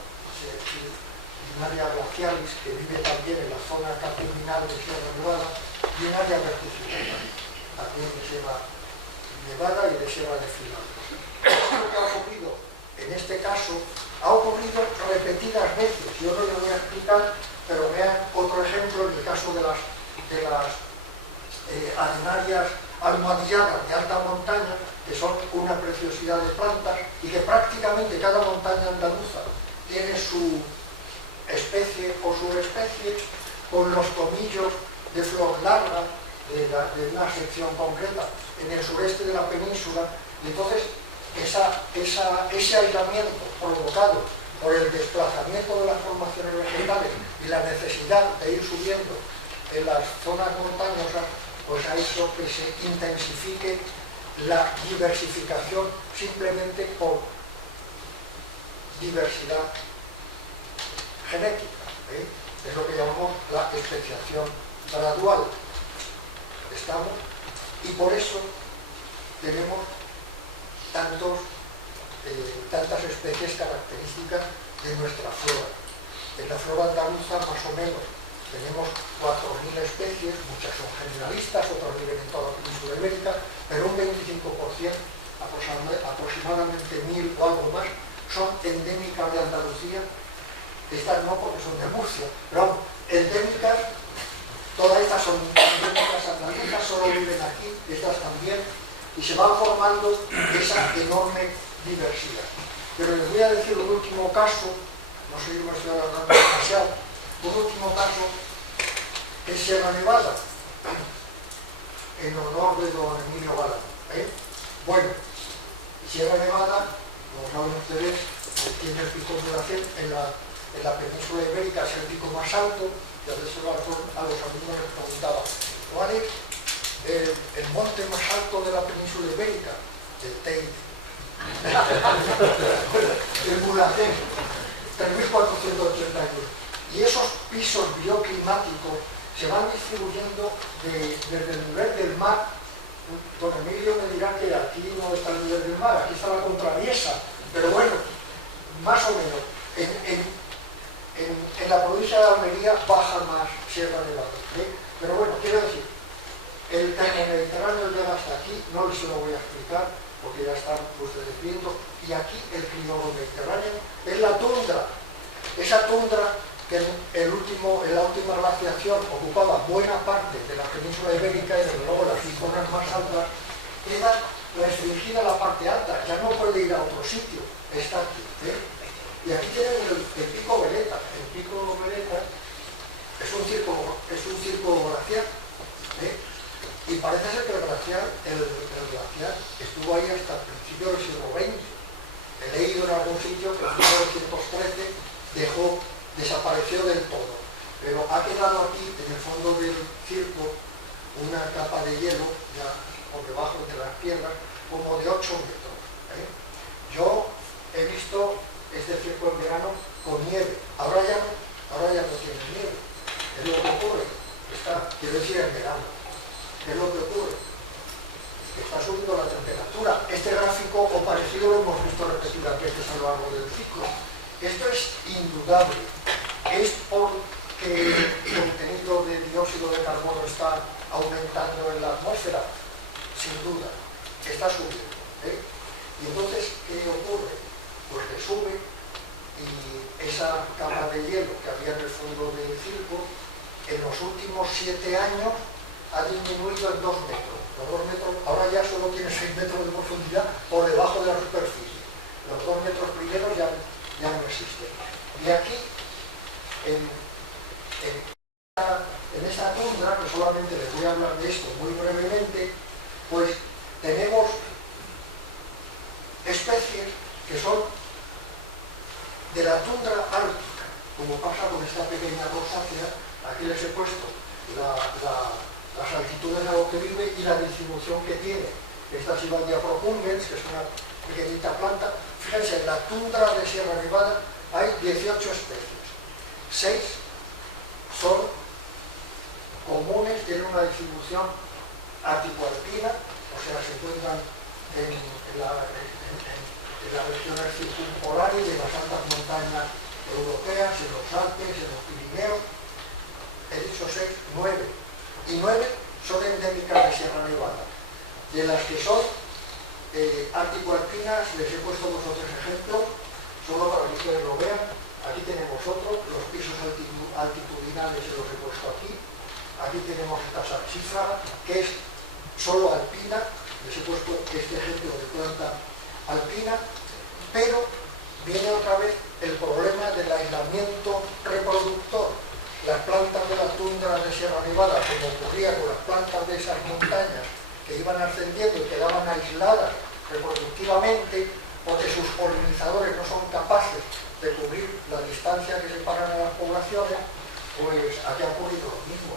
linaria glacialis, que vive también en la zona capiminal de Sierra Nevada, linaria verticinosa, también de Sierra Nevada y de Sierra de Finlandia. Lo que ha ocurrido en este caso ha ocurrido repetidas veces. Yo no lo voy a explicar, pero vean otro ejemplo en el caso de las arenarias almohadilladas de alta montaña, que son una preciosidad de plantas y que prácticamente cada montaña andaluza tiene su especie o subespecie, con los tomillos de flor larga de una sección concreta en el sureste de la península. Entonces ese aislamiento provocado por el desplazamiento de las formaciones vegetales y la necesidad de ir subiendo en las zonas montañosas, pues ha hecho que se intensifique la diversificación simplemente por diversidad genética. Es lo que llamamos la especiación gradual. Y por eso tenemos tantas especies características de nuestra flora. En la flora andaluza, más o menos, tenemos 4.000 especies, muchas son generalistas, otras viven en toda la península ibérica, pero un 25%, aproximadamente 1.000 o algo más, son endémicas de Andalucía. Estas no, porque son de Murcia, pero vamos, endémicas, todas estas son endémicas andaluzas, solo viven aquí, estas también, y se va formando esa enorme diversidad. Pero les voy a decir un último caso, no sé si me estoy alargando demasiado, un último caso es Sierra Nevada, en honor de don Emilio Gala. Bueno, Sierra Nevada, como saben ustedes, tiene el pico de la en la península ibérica, es el pico más alto. Y a veces a los alumnos les preguntaba, ¿cuál es el monte más alto de la península ibérica? El Teide. El Mulacén, 3.481. Y esos pisos bioclimáticos se van distribuyendo desde el nivel del mar. Don Emilio me dirá que aquí no está el nivel del mar, aquí está la contraviesa, pero bueno, más o menos. En la provincia de Almería baja más Sierra Nevada. Pero bueno, quiero decir, el Mediterráneo llega hasta aquí, no se lo voy a explicar porque ya están ustedes viendo, y aquí el clima mediterráneo es la tundra, esa tundra que en la última glaciación ocupaba buena parte de la península ibérica y desde luego las zonas más altas, queda restringida a la parte alta, ya no puede ir a otro sitio, está aquí. Y aquí tenemos el pico Veleta. El pico Veleta es un circo glaciar, y parece ser que el glaciar estuvo ahí hasta el principio del siglo XX. He leído en algún sitio que en 1913 desapareció del todo, pero ha quedado aquí en el fondo del circo una capa de hielo ya por debajo de las piedras como de 8 metros. Yo he visto este circo en verano con nieve, ahora ya no tiene nieve. Es lo que ocurre, quiero decir en verano, ¿qué es lo que ocurre? Que está subiendo la temperatura. Este gráfico o parecido lo hemos visto repetidas veces a lo largo del ciclo. Esto es indudable, es porque el contenido de dióxido de carbono está aumentando en la atmósfera, sin duda. está subiendo, ¿eh? Y entonces, ¿qué ocurre? Pues que sube y esa capa de hielo que había en el fondo del circo, en los últimos 7 años ha disminuido en 2 metros. Los 2 metros, ahora ya solo tiene 6 metros de profundidad por debajo de la superficie. Los 2 metros primeros ya no existen. Y aquí, en esta tundra, que solamente les voy a hablar de esto muy brevemente, pues tenemos especies que son de la tundra ártica, como pasa con esta pequeña rosácea. Aquí les he puesto las altitudes a lo que vive y la distribución que tiene. Esta Sylvania propungens, que es una pequeñita planta. Fíjense, en la tundra de Sierra Nevada hay 18 especies. 6 son comunes, tienen una distribución ártico-alpina, o sea, se encuentran en las regiones circumpolares de las altas montañas europeas, en los Alpes, en los Pirineos. He dicho 6, 9. Y 9 son endémicas de Sierra Nevada. De las que son ártico-alpinas, les he puesto 2 o 3 ejemplos, solo para que ustedes lo vean. Aquí tenemos otro, los pisos altitudinales se los he puesto aquí. Aquí tenemos esta saxifraga, que es solo alpina. Les he puesto este ejemplo de planta alpina, pero viene otra vez el problema del aislamiento reproductor. Las plantas de la tundra de Sierra Nevada, como ocurría con las plantas de esas montañas que iban ascendiendo y quedaban aisladas reproductivamente, porque sus polinizadores no son capaces de cubrir la distancia que separan a las poblaciones, pues aquí ha ocurrido lo mismo.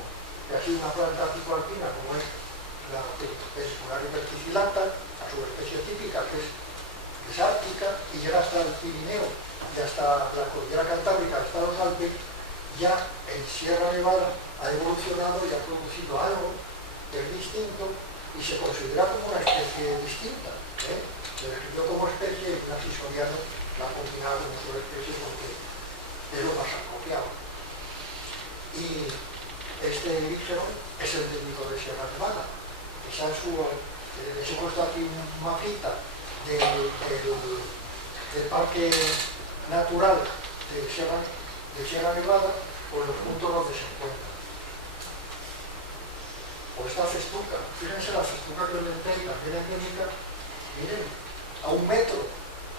Y así una planta ártico-alpina como es la Pescularia verticillata, la subespecie típica que es ártica y llega hasta el Pirineo y hasta la cordillera Cantábrica, hasta los Alpes, ya en Sierra Nevada ha evolucionado y ha producido algo que es distinto y se considera como una especie distinta, ¿eh? Se describió como especie y Ignacio Soriano la ha combinado como subespecie porque es lo más apropiado. Y este lígero es el endémico de Sierra Nevada. Les he puesto aquí un mapita del Parque Natural de Sierra Nevada por los puntos donde se encuentra. O esta festuca, fíjense la festuca que les doy, también endémica, miren, a 1 metro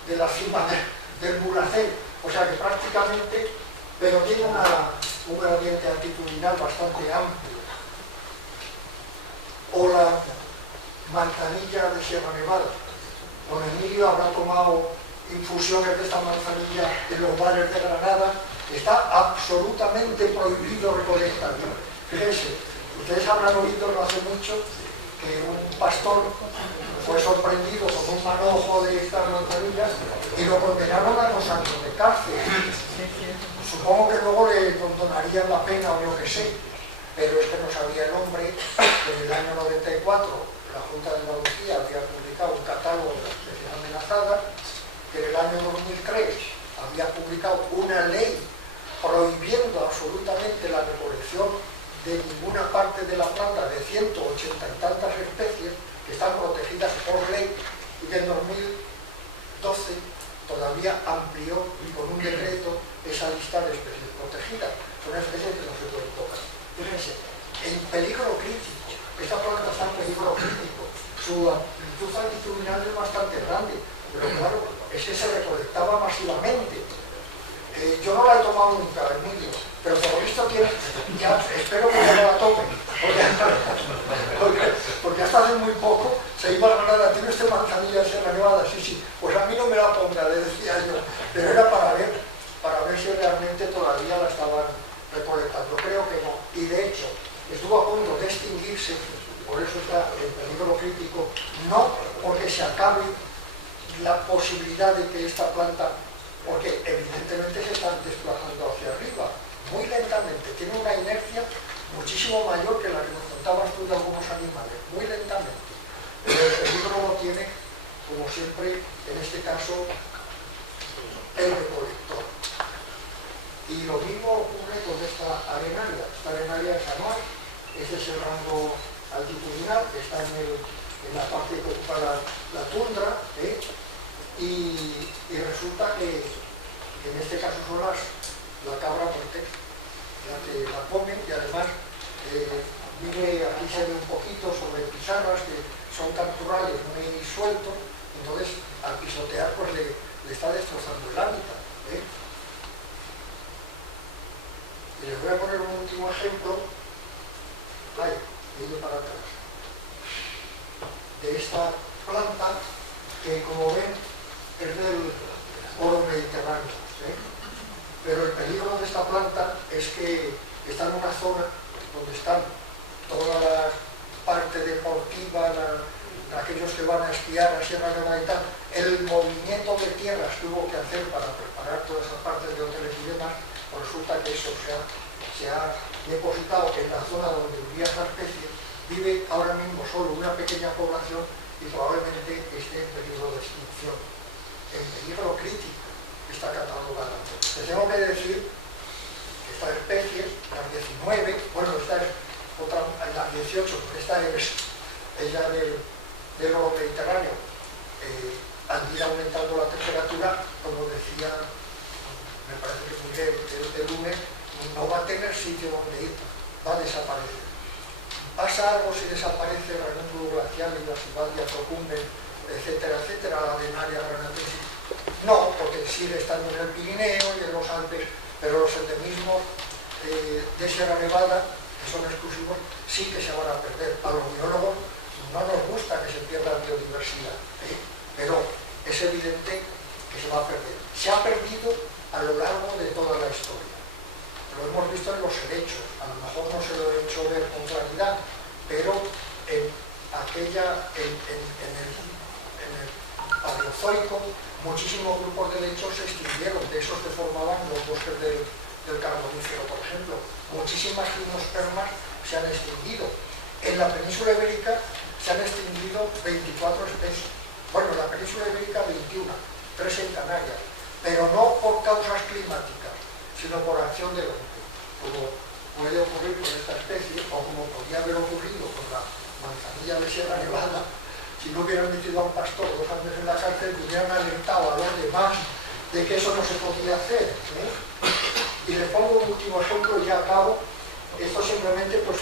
de la cima del Mulhacén, o sea que prácticamente, pero tiene un gradiente altitudinal bastante amplio. O la manzanilla de Sierra Nevada. Don Emilio habrá tomado infusiones de esta manzanilla en los bares de Granada. Está absolutamente prohibido recolectarla. Fíjense, ustedes habrán oído no hace mucho que un pastor fue sorprendido con un manojo de estas manzanillas y lo condenaron a 2 años de cárcel. Supongo que luego le condonarían la pena o yo que sé, pero es que no sabía el hombre que en el año 94 la Junta de Andalucía había publicado un catálogo de las especies amenazadas, que en el año 2003 había publicado una ley prohibiendo absolutamente la recolección de ninguna parte de la planta de 180 y tantas especies que están protegidas por ley, y que en 2012 todavía amplió con un decreto esa lista de especies protegidas. Son especies que no se pueden tocar. Fíjense, en peligro crítico, esta planta está en peligro crítico, su amplitud altitudinal es bastante grande, pero claro, es que se recolectaba masivamente. Yo no la he tomado nunca, Emilio, pero por esto tiene, ya espero que ya no la tomen, porque hasta hace muy poco se iba a Granada, tiene usted manzanilla de Sierra Nevada, sí, pues a mí no me la ponga, le decía yo, pero era para ver si realmente todavía la estaban recolectando. Creo que no, y de hecho estuvo a punto de extinguirse, por eso está en peligro crítico, no porque se acabe la posibilidad de que esta planta, porque evidentemente se están desplazando hacia arriba, muy lentamente, tiene una inercia muchísimo mayor que la que nos contabas tú de algunos animales, muy lentamente. Pero el peligro lo tiene, como siempre, en este caso, el recolector. Y lo mismo ocurre con esta arenaria. Esta arenaria es anual, este es el rango altitudinal, está en en la parte que ocupa la tundra, y resulta que en este caso son la cabra montés, la que la comen, y además vive, aquí se ve un poquito sobre pizarras que son capturales muy sueltos, entonces al pisotear pues le está destrozando el hábitat. Y les voy a poner un último ejemplo, he ido para atrás, de esta planta que, como ven, es del oro mediterráneo, pero el peligro de esta planta es que está en una zona donde están toda la parte deportiva, aquellos que van a esquiar a Sierra Nevada y tal, el movimiento de tierras que hubo que hacer para preparar todas esas partes de hoteles y demás, pues resulta que eso se ha depositado en la zona donde vivía esta especie. Vive ahora mismo solo una pequeña población y probablemente esté en peligro de extinción, en peligro crítico, está catalogada. Les tengo que decir que esta especie, las 19, bueno, esta es otra, las 18, esta es ya del oro mediterráneo, al ir aumentando la temperatura, como decía, me parece que Miguel de lunes, no va a tener sitio donde ir, va a desaparecer. Pasa algo si desaparece el ranúnculo glacial y la Sibaldia procumben, etcétera, etcétera, la Denaria granatensis. No, porque sigue estando en el Pirineo y en los Alpes, pero los endemismos de Sierra Nevada, que son exclusivos, sí que se van a perder. A los biólogos no nos gusta que se pierda la biodiversidad, pero es evidente que se va a perder. Se ha perdido a lo largo de toda la historia. Lo hemos visto en los helechos, a lo mejor no se lo he hecho ver con claridad, pero en el Paleozoico muchísimos grupos de helechos se extinguieron, de esos que formaban los bosques del Carbonífero, por ejemplo. Muchísimas gimnospermas se han extinguido. En la península ibérica se han extinguido 24 especies. Bueno, en la península ibérica 21, 3 en Canarias, pero no por causas climáticas, sino por acción del hombre, como puede ocurrir con esta especie, o como podría haber ocurrido con la manzanilla de Sierra Nevada, si no hubieran metido a un pastor 2 años en la cárcel, hubieran alertado a los demás de que eso no se podía hacer. Y les pongo un último ejemplo y ya acabo. Esto simplemente, pues,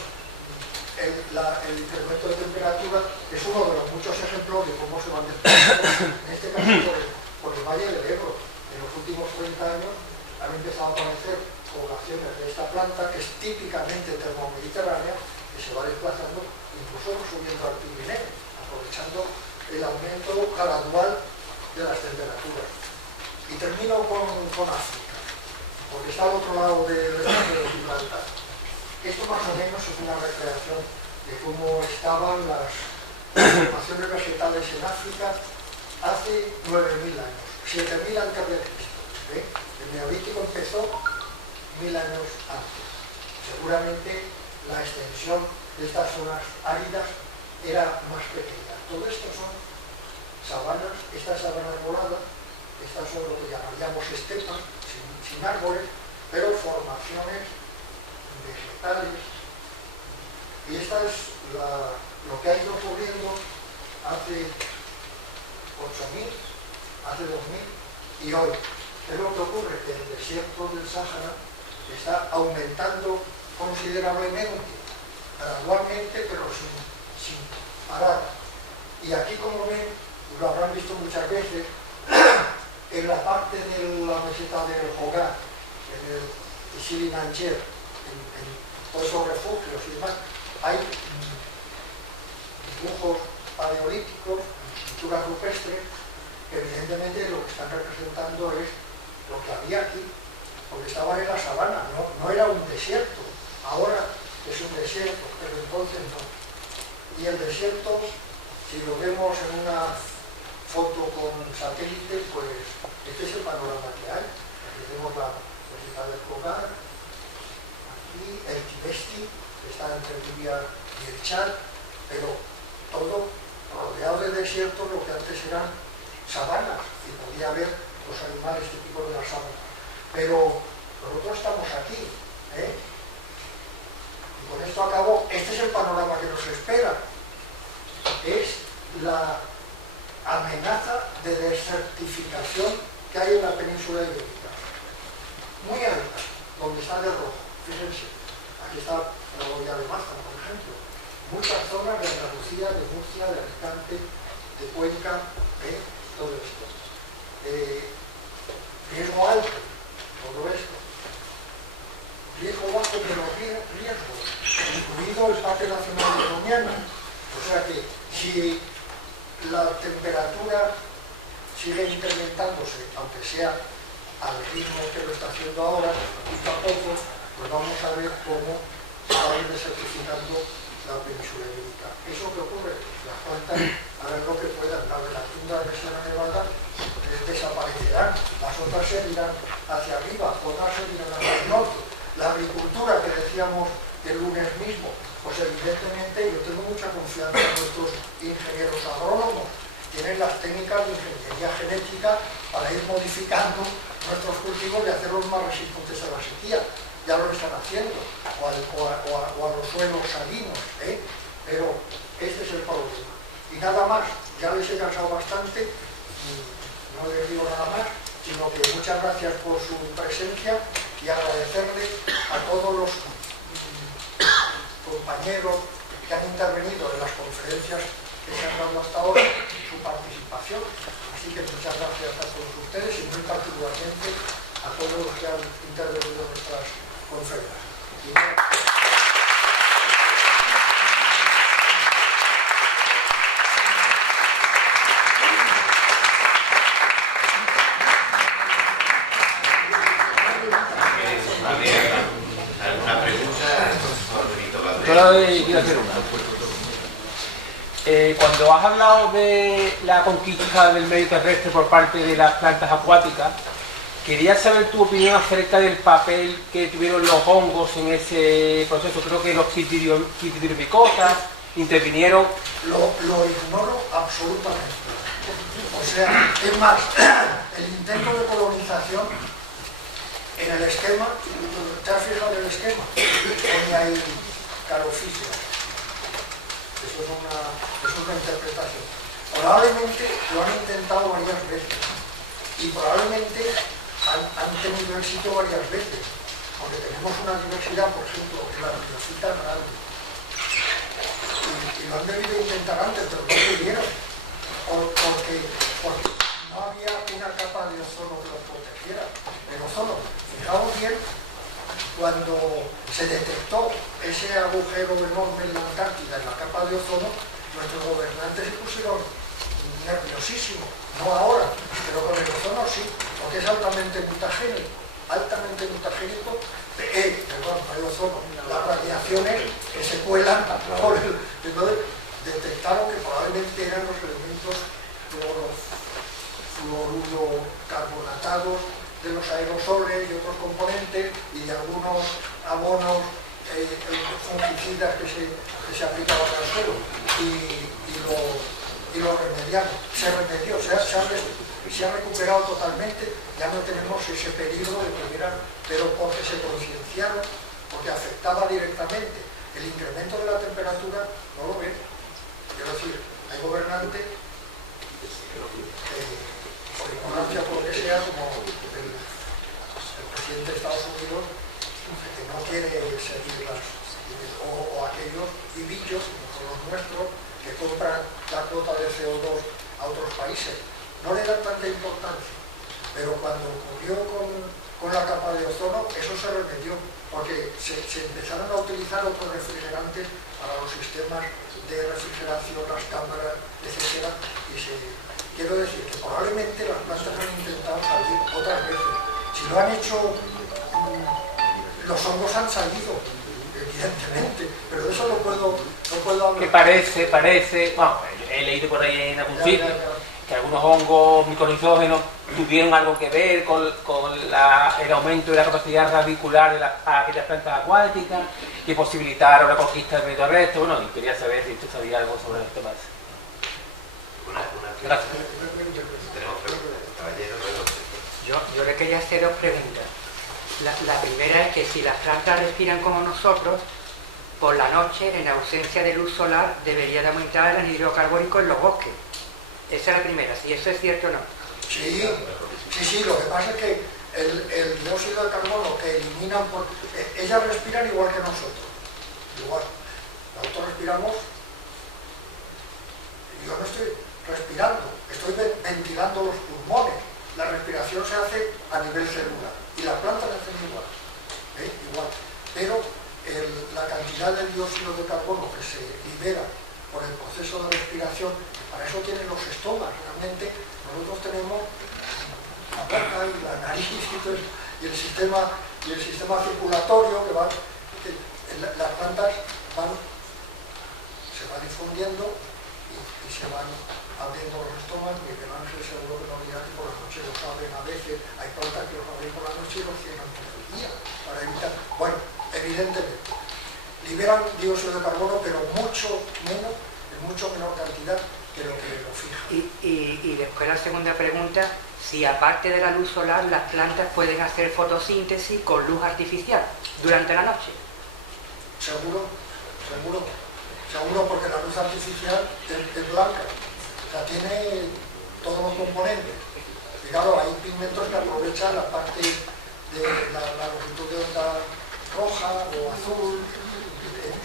el incremento de temperatura es uno de los muchos ejemplos de cómo se van desplazando, en este caso por el Valle del Ebro. En los últimos 30 años han empezado a aparecer poblaciones de esta planta, que es típicamente termomediterránea, que se va desplazando, incluso subiendo al Pirineo, aprovechando el aumento gradual de las temperaturas. Y termino con África, porque está al otro lado del estrecho de Gibraltar. Esto más o menos es una recreación de cómo estaban las formaciones vegetales en África hace 9.000 años, 7.000 antes de Cristo. El Neolítico empezó 1000 años antes. Seguramente la extensión de estas zonas áridas era más pequeña. Todo esto son sabanas, esta es sabana arbolada, estas son lo que llamaríamos estepas, sin árboles, pero formaciones vegetales. Y esta es lo que ha ido ocurriendo hace 8.000, hace 2.000 y hoy. ¿Qué es lo que ocurre? Que el desierto del Sáhara está aumentando considerablemente, gradualmente, pero sin parar. Y aquí, como ven, lo habrán visto muchas veces, en la parte de la meseta del Hogar, en el Sili Nancher, en todos esos refugios y demás, hay dibujos paleolíticos, pinturas rupestres, que evidentemente lo que están representando es lo que había aquí, porque estaban en la sabana, no era un desierto. Ahora es un desierto, pero entonces no. Y el desierto, si lo vemos en una foto con satélite, pues este es el panorama que hay. Aquí tenemos la meseta del Hogar, aquí el Tibesti, que está entre Libia y el Chad, pero todo rodeado de desiertos, lo que antes eran sabanas, y podía haber los animales típicos de la sabana. Pero nosotros estamos aquí, y con esto acabo. Este es el panorama que nos espera. Es la amenaza de desertificación que hay en la península ibérica. Muy alta, donde sale rojo. Fíjense, aquí está la Hoya de Maza, por ejemplo. Muchas zonas de Andalucía, de Murcia, de Alicante, de Cuenca, todo esto. Riesgo alto, todo esto. Riesgo bajo, pero riesgos, incluido el Parque Nacional de Doñana. O sea que si la temperatura sigue incrementándose, aunque sea al ritmo que lo está haciendo ahora, poquito a poco, pues vamos a ver cómo se va a ir desertificando la península ibérica. ¿Eso qué ocurre? Las plantas harán lo que puedan, las de la tundra de Sierra Nevada desaparecerán, las otras se irán hacia arriba, otras se irán hacia el norte. La agricultura que decíamos el lunes mismo, pues evidentemente yo tengo mucha confianza en nuestros ingenieros agrónomos, tienen las técnicas de ingeniería genética para ir modificando nuestros cultivos y hacerlos más resistentes a la sequía. Ya lo están haciendo, o a los suelos salinos, pero este es el problema. Y nada más, ya les he cansado bastante, no les digo nada más, sino que muchas gracias por su presencia y agradecerle a todos los compañeros que han intervenido en las conferencias que se han dado hasta ahora, su participación. Así que muchas gracias a todos ustedes y muy particularmente a todos los que han intervenido en nuestras conferencias. ¿Alguna pregunta? Yo quiero hacer una. Cuando has hablado de la conquista del medio terrestre por parte de las plantas acuáticas, quería saber tu opinión acerca del papel que tuvieron los hongos en ese proceso. Creo que los quitridiomicotas intervinieron. Lo ignoro absolutamente. O sea, es más, el intento de colonización en el esquema, ¿te has fijado en el esquema? Pone ahí caroficia. Eso es una interpretación. Probablemente lo han intentado varias veces y probablemente han tenido éxito varias veces, porque tenemos una diversidad, por ejemplo, en la bibliofita grande. Y lo han debido intentar antes, pero no pudieron, porque no había una capa de ozono que los protegiera. El ozono, fijaos bien, cuando se detectó ese agujero enorme en la Antártida, en la capa de ozono, nuestros gobernantes se pusieron nerviosísimos, no ahora, pero con el ozono sí, porque es altamente mutagénico, perdón, el ozono, las radiaciones que se cuelan por el... Entonces detectaron que probablemente eran los elementos fluoruro-carbonatados de los aerosoles y otros componentes y de algunos abonos fungicidas que se aplicaban al suelo y lo remediaron. Se remedió, se ha recuperado totalmente, ya no tenemos ese peligro de que hubiera, pero porque se concienciaron, porque afectaba directamente. El incremento de la temperatura no lo ven. Quiero decir, hay gobernantes por ignorancia, por lo que sea, como el presidente de Estados Unidos, que no quiere seguir o aquellos hibillos, como los nuestros, que compran la cuota de CO2 a otros países. No le dan tanta importancia, pero cuando ocurrió con la capa de ozono, eso se remedió, porque se empezaron a utilizar otros refrigerantes para los sistemas de refrigeración, las cámaras, etc. Quiero decir que probablemente las plantas han intentado salir otras veces. Si lo han hecho, los hongos han salido, evidentemente, pero de eso no puedo hablar. Que parece, bueno, he leído por ahí en algún sitio que algunos hongos micorrizógenos tuvieron algo que ver con el aumento de la capacidad radicular de aquellas plantas acuáticas que posibilitaron la conquista del medio terrestre. Bueno, y quería saber si usted sabía algo sobre el tema. Gracias. Yo le quería hacer dos preguntas. La primera es que si las plantas respiran como nosotros, por la noche, en ausencia de luz solar, debería de aumentar el anhídrido carbónico en los bosques. Esa es la primera, si eso es cierto o no. Sí, lo que pasa es que el dióxido de carbono que eliminan, ellas respiran igual que nosotros, igual. Nosotros respiramos, yo no estoy respirando, estoy ventilando los pulmones. La respiración se hace a nivel celular y las plantas la hacen igual, igual. Pero la cantidad de dióxido de carbono que se libera por el proceso de respiración, para eso tienen los estomas. Realmente nosotros tenemos la boca y la nariz y el sistema circulatorio que van, las plantas se van difundiendo y se van abriendo los estómagos. Y Miguel Ángel seguro que no dirá que por la noche los abren a veces. Hay plantas que los abren por la noche y los cierran por el día para evitar. Bueno, evidentemente liberan dióxido de carbono, pero mucho menor cantidad que lo que lo fija. Y después la segunda pregunta, si aparte de la luz solar las plantas pueden hacer fotosíntesis con luz artificial durante la noche. Seguro, porque la luz artificial es blanca, o sea, tiene todos los componentes. Y claro, hay pigmentos que aprovechan la parte de la longitud de onda roja o azul.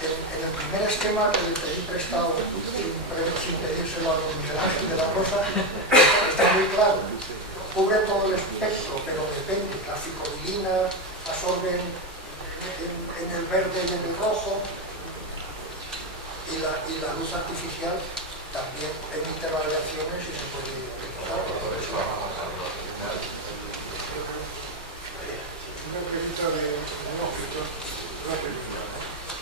En el primer esquema que le pedí prestado sin pedírselo a los Miguel Ángel de la Rosa, está muy claro. Cubre todo el espectro, pero depende. Las ficolilinas absorben en el verde y en el rojo, y la luz artificial también emite radiaciones y se puede detectar todo eso. Una pregunta de un objeto, una pregunta.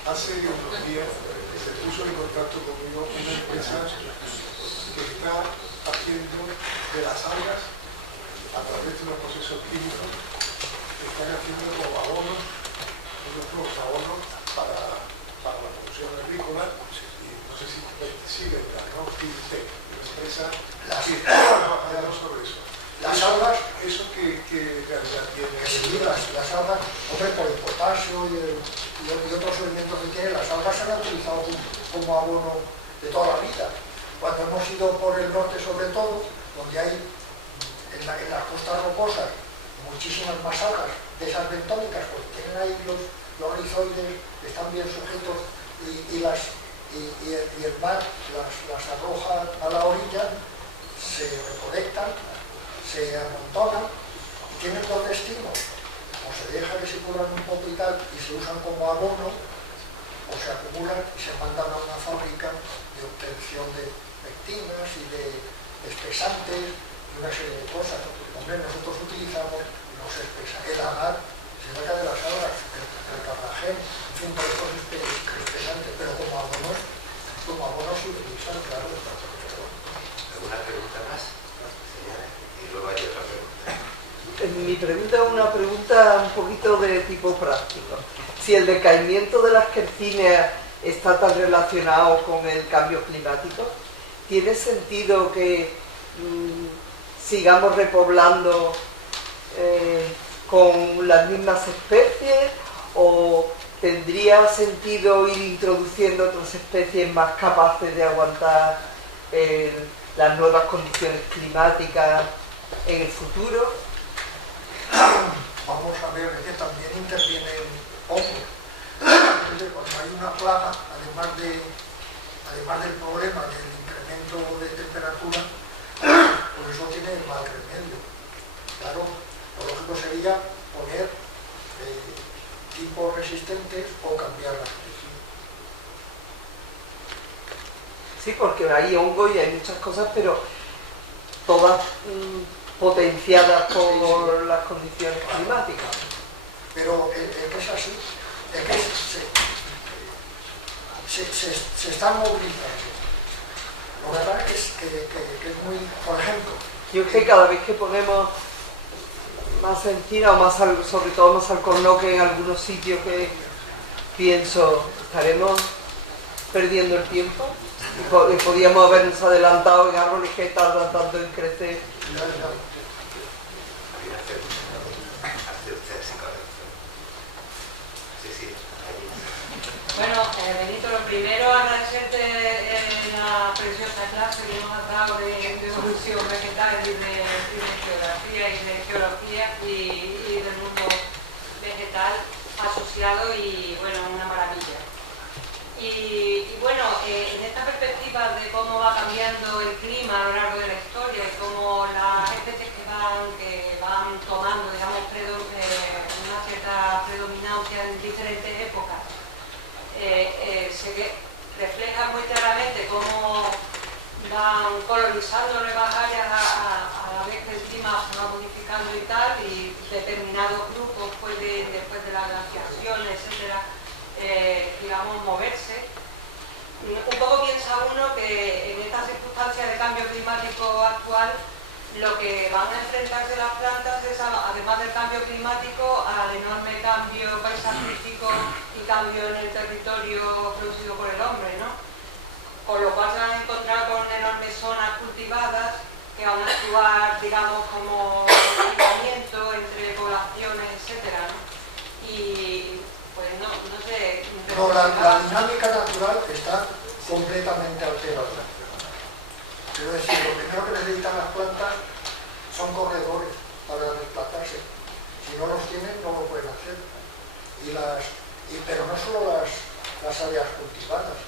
Hace unos días se puso en contacto conmigo una empresa que está haciendo de las algas, a través de unos procesos químicos, están haciendo como abonos, unos nuevos abonos para la producción agrícola, y no sé si siguen la Tech, la empresa que está trabajando sobre eso. Las algas, ¿eso qué realidad tiene? que sí, las algas, hombre, por el potasio y otros elementos que tienen, las algas se han utilizado como abono de toda la vida. Cuando hemos ido por el norte, sobre todo, donde hay en las costas rocosas muchísimas más algas de esas bentónicas, porque tienen ahí los rizoides, están bien sujetos y el mar las arroja a la orilla, se recolectan, se amontonan y tienen dos destinos: o se deja que se curan un poco y tal y se usan como abono, o se acumulan y se mandan a una fábrica de obtención de pectinas y de espesantes y una serie de cosas. Hombre, nosotros utilizamos los espesantes, el agar se saca de las algas, el carragén, en fin, todos estos espesantes, pero como abonos se utilizan, claro. ¿Alguna pregunta más? Y luego hay otra pregunta. Mi pregunta es una pregunta un poquito de tipo práctico. Si el decaimiento de las quercíneas está tan relacionado con el cambio climático, ¿tiene sentido que sigamos repoblando con las mismas especies, o tendría sentido ir introduciendo otras especies más capaces de aguantar las nuevas condiciones climáticas en el futuro? Vamos a ver que también intervienen hongos. Cuando hay una plaga, además del problema del incremento de temperatura, por eso tiene mal remedio. Claro, lo lógico sería poner tipos resistentes o cambiar la especie. Sí, porque hay hongo y hay muchas cosas, pero todas potenciadas por las condiciones climáticas. Pero es así, es que se están movilizando. Lo que pasa es que es muy, por ejemplo... Yo creo que cada vez que ponemos más encina o más, sobre todo más alcornoque en algunos sitios, que pienso, estaremos perdiendo el tiempo. Podríamos habernos adelantado en árboles que tardan tanto en crecer. Bueno, Benito, lo primero agradecerte la preciosa clase que nos has dado de evolución vegetal y de geografía y de geología y del mundo vegetal asociado y bueno, una maravilla. Y bueno, en esta perspectiva de cómo va cambiando el clima a lo largo de la historia y cómo las especies que van tomando, digamos, una cierta predominancia en diferentes épocas, se refleja muy claramente cómo van colonizando nuevas áreas a la vez que el clima se va modificando y tal, y determinados grupos pueden, después de la glaciación, etcétera, digamos, moverse. Un poco piensa uno que en estas circunstancias de cambio climático actual, lo que van a enfrentarse las plantas es, además del cambio climático, al enorme cambio paisajístico y cambio en el territorio producido por el hombre, ¿no? Con lo cual se van a encontrar con enormes zonas cultivadas que van a actuar, digamos, como aislamiento entre poblaciones, etcétera, ¿no? Y pues no sé... No, la dinámica natural está completamente alterada. Quiero decir, lo primero que necesitan las plantas son corredores para desplazarse. Si no los tienen, no lo pueden hacer. Pero no solo las áreas cultivadas,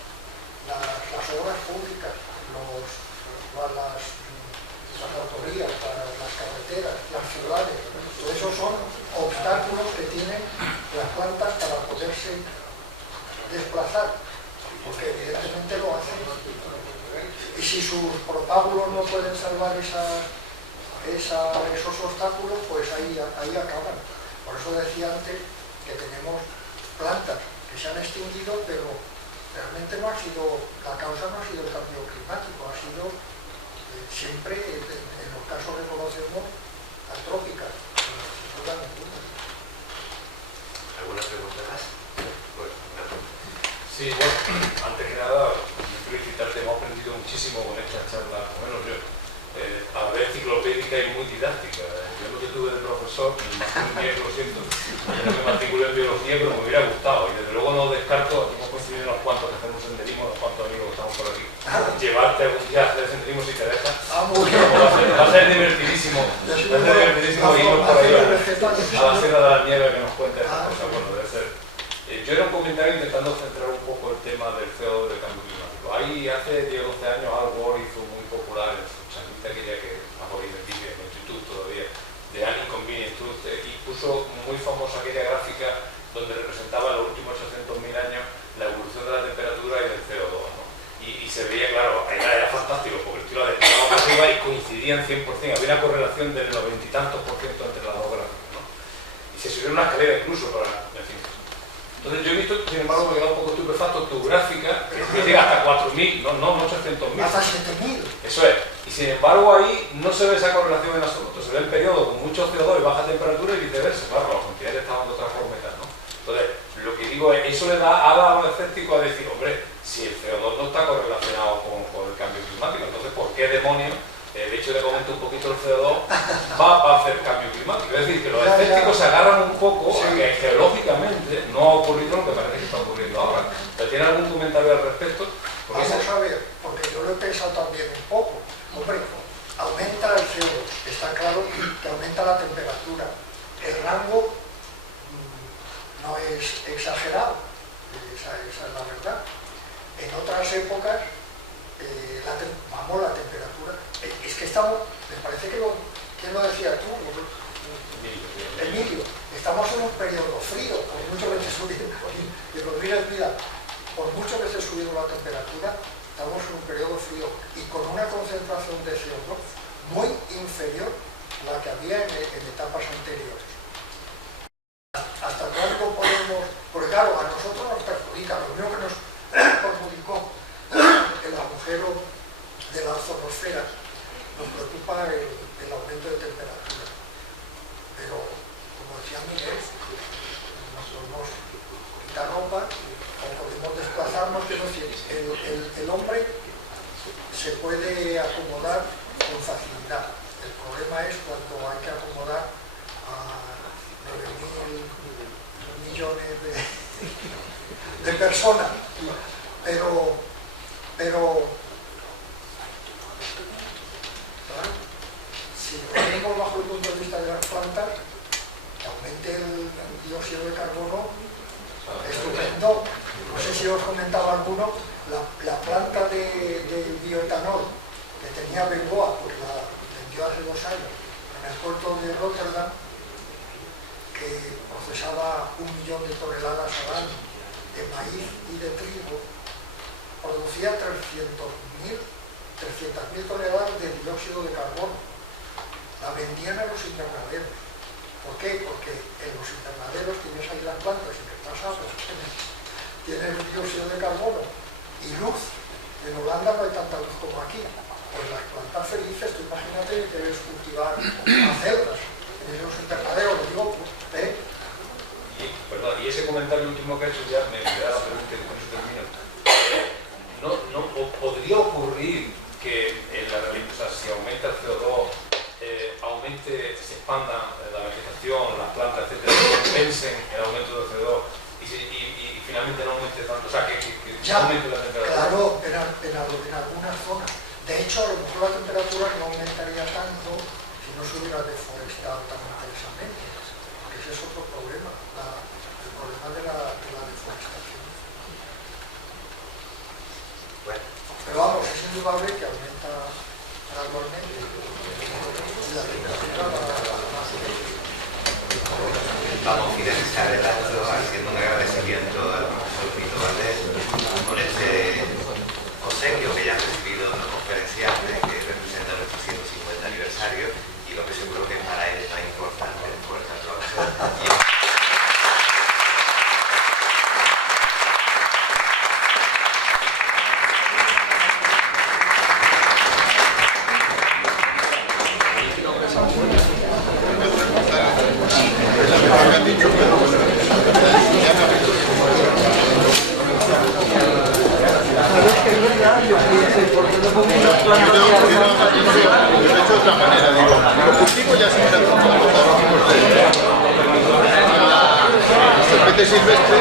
las obras públicas, las autovías, las carreteras, las ciudades, todo eso son obstáculos que tienen las plantas para poderse desplazar, porque evidentemente lo hacen. Y si sus propágulos no pueden salvar esos obstáculos, pues ahí acaban. Por eso decía antes que tenemos plantas que se han extinguido, pero realmente la causa no ha sido el cambio climático, ha sido siempre, en los casos que conocemos, antrópicas, sin duda ninguna. ¿Alguna pregunta más? Bueno, sí, bueno, antes que nada, felicitarte, hemos aprendido muchísimo con esta charla, por lo menos yo. A ver, enciclopédica y muy didáctica. Yo lo que tuve de profesor, lo siento, no me matriculé en biología, pero me hubiera gustado. Y desde luego no descarto, aquí hemos coincidido unos cuantos que hacemos senderismo, unos cuantos amigos que estamos por aquí. Llevarte algún día a hacer senderismo si te dejas. Va a ser divertidísimo. Va a ser divertidísimo irnos por ahí a la Sierra de la Nieve que nos cuente estas cosas. Bueno, debe ser. Yo era un comentario intentando centrar un poco el tema del CO2 del cambio climático. Ahí hace 10 o 12 años Al Gore hizo muy popular en su changuita aquella que ha podido en vídeo en YouTube todavía, de An Inconvenient Truth, y puso muy famosa aquella gráfica donde representaba los últimos 800.000 años la evolución de la temperatura y del CO2, ¿no? Y se veía, claro, era fantástico porque el tío la desplegaba para arriba y coincidían 100%, había una correlación del 90 y tantos % entre las dos gráficas, ¿no? Y se subió una escalera incluso para, en fin. Entonces yo he visto, sin embargo, me he quedado un poco estupefacto, tu gráfica, que llega hasta 4.000, no 800.000. Hasta 7.000. Eso es. Y sin embargo ahí no se ve esa correlación en absoluto. Se ve el periodo con mucho CO2 y baja temperatura y viceversa. Claro, las cantidades estaban de otra forma y tal, ¿no? Entonces, lo que digo es, eso le da a los escépticos a decir, hombre, si el CO2 no está correlacionado con el cambio climático, entonces ¿por qué demonios el hecho de que aumente un poquito el CO2 va a hacer cambio climático? Es decir, que los escépticos se agarran un poco a que geológicamente no ha ocurrido lo que parece que está ocurriendo ahora. ¿Tiene algún comentario al respecto? Vamos a ver, porque yo lo he pensado también un poco. Hombre, aumenta el CO2, está claro que aumenta la temperatura. El rango no es exagerado, esa es la verdad. En otras épocas, la temperatura, es que estamos, me parece que ¿quién lo decía tú? Emilio, estamos en un periodo frío, por mucho que se subiera, por mucho que se subiera la temperatura, estamos en un periodo frío y con una concentración de CO2 muy inferior a la que había en etapas anteriores. ¿Hasta cuándo podemos? Porque claro, a nosotros nos perjudica, lo único que nos perjudicó el agujero de la ozonosfera, nos preocupa el aumento de temperatura. Pero, como decía Miguel, nos podemos quitar ropa o podemos desplazarnos, es decir, el hombre se puede acomodar con facilidad. El problema es cuando hay que acomodar a 9.000 millones de persona. Pero claro, si lo vemos bajo el punto de vista de las plantas, que aumente el dióxido de carbono, estupendo. No sé si os comentaba alguno, la planta de bioetanol que tenía Bengoa, pues la vendió hace 2 años en el puerto de Rotterdam, que procesaba 1 millón de toneladas al año de maíz y de trigo, producía 300.000 toneladas de dióxido de carbono. La vendían a los invernaderos. ¿Por qué? Porque en los invernaderos tienes ahí las plantas y que pasa, pues tienes dióxido de carbono y luz. En Holanda no hay tanta luz como aquí. Pues las plantas felices, tú imagínate que debes cultivar acelgas en esos invernaderos, lo digo, ¿eh? Y ese comentario último que ha hecho ya me da la pregunta y con eso termino. ¿No podría ocurrir que si aumenta el CO2, se expanda la vegetación, las plantas, etcétera, compensen el aumento del CO2 y finalmente no aumente tanto? O sea, que ya, aumente la temperatura. Claro, en algunas zonas. De hecho, a lo mejor la temperatura no aumentaría tanto si no se hubiera deforestado tan intensamente. Porque ese es otro problema, el problema de la deforestación. Bueno. Pero vamos, es indudable que aumenta gradualmente la temperatura más. Vamos a finalizar el acto haciendo un agradecimiento al profesor Pito Valdés por este obsequio que ya ha recibido de los conferenciantes, que representa nuestro 150 aniversario y lo que seguro que para él es más importante por esta trabajo. Silvestre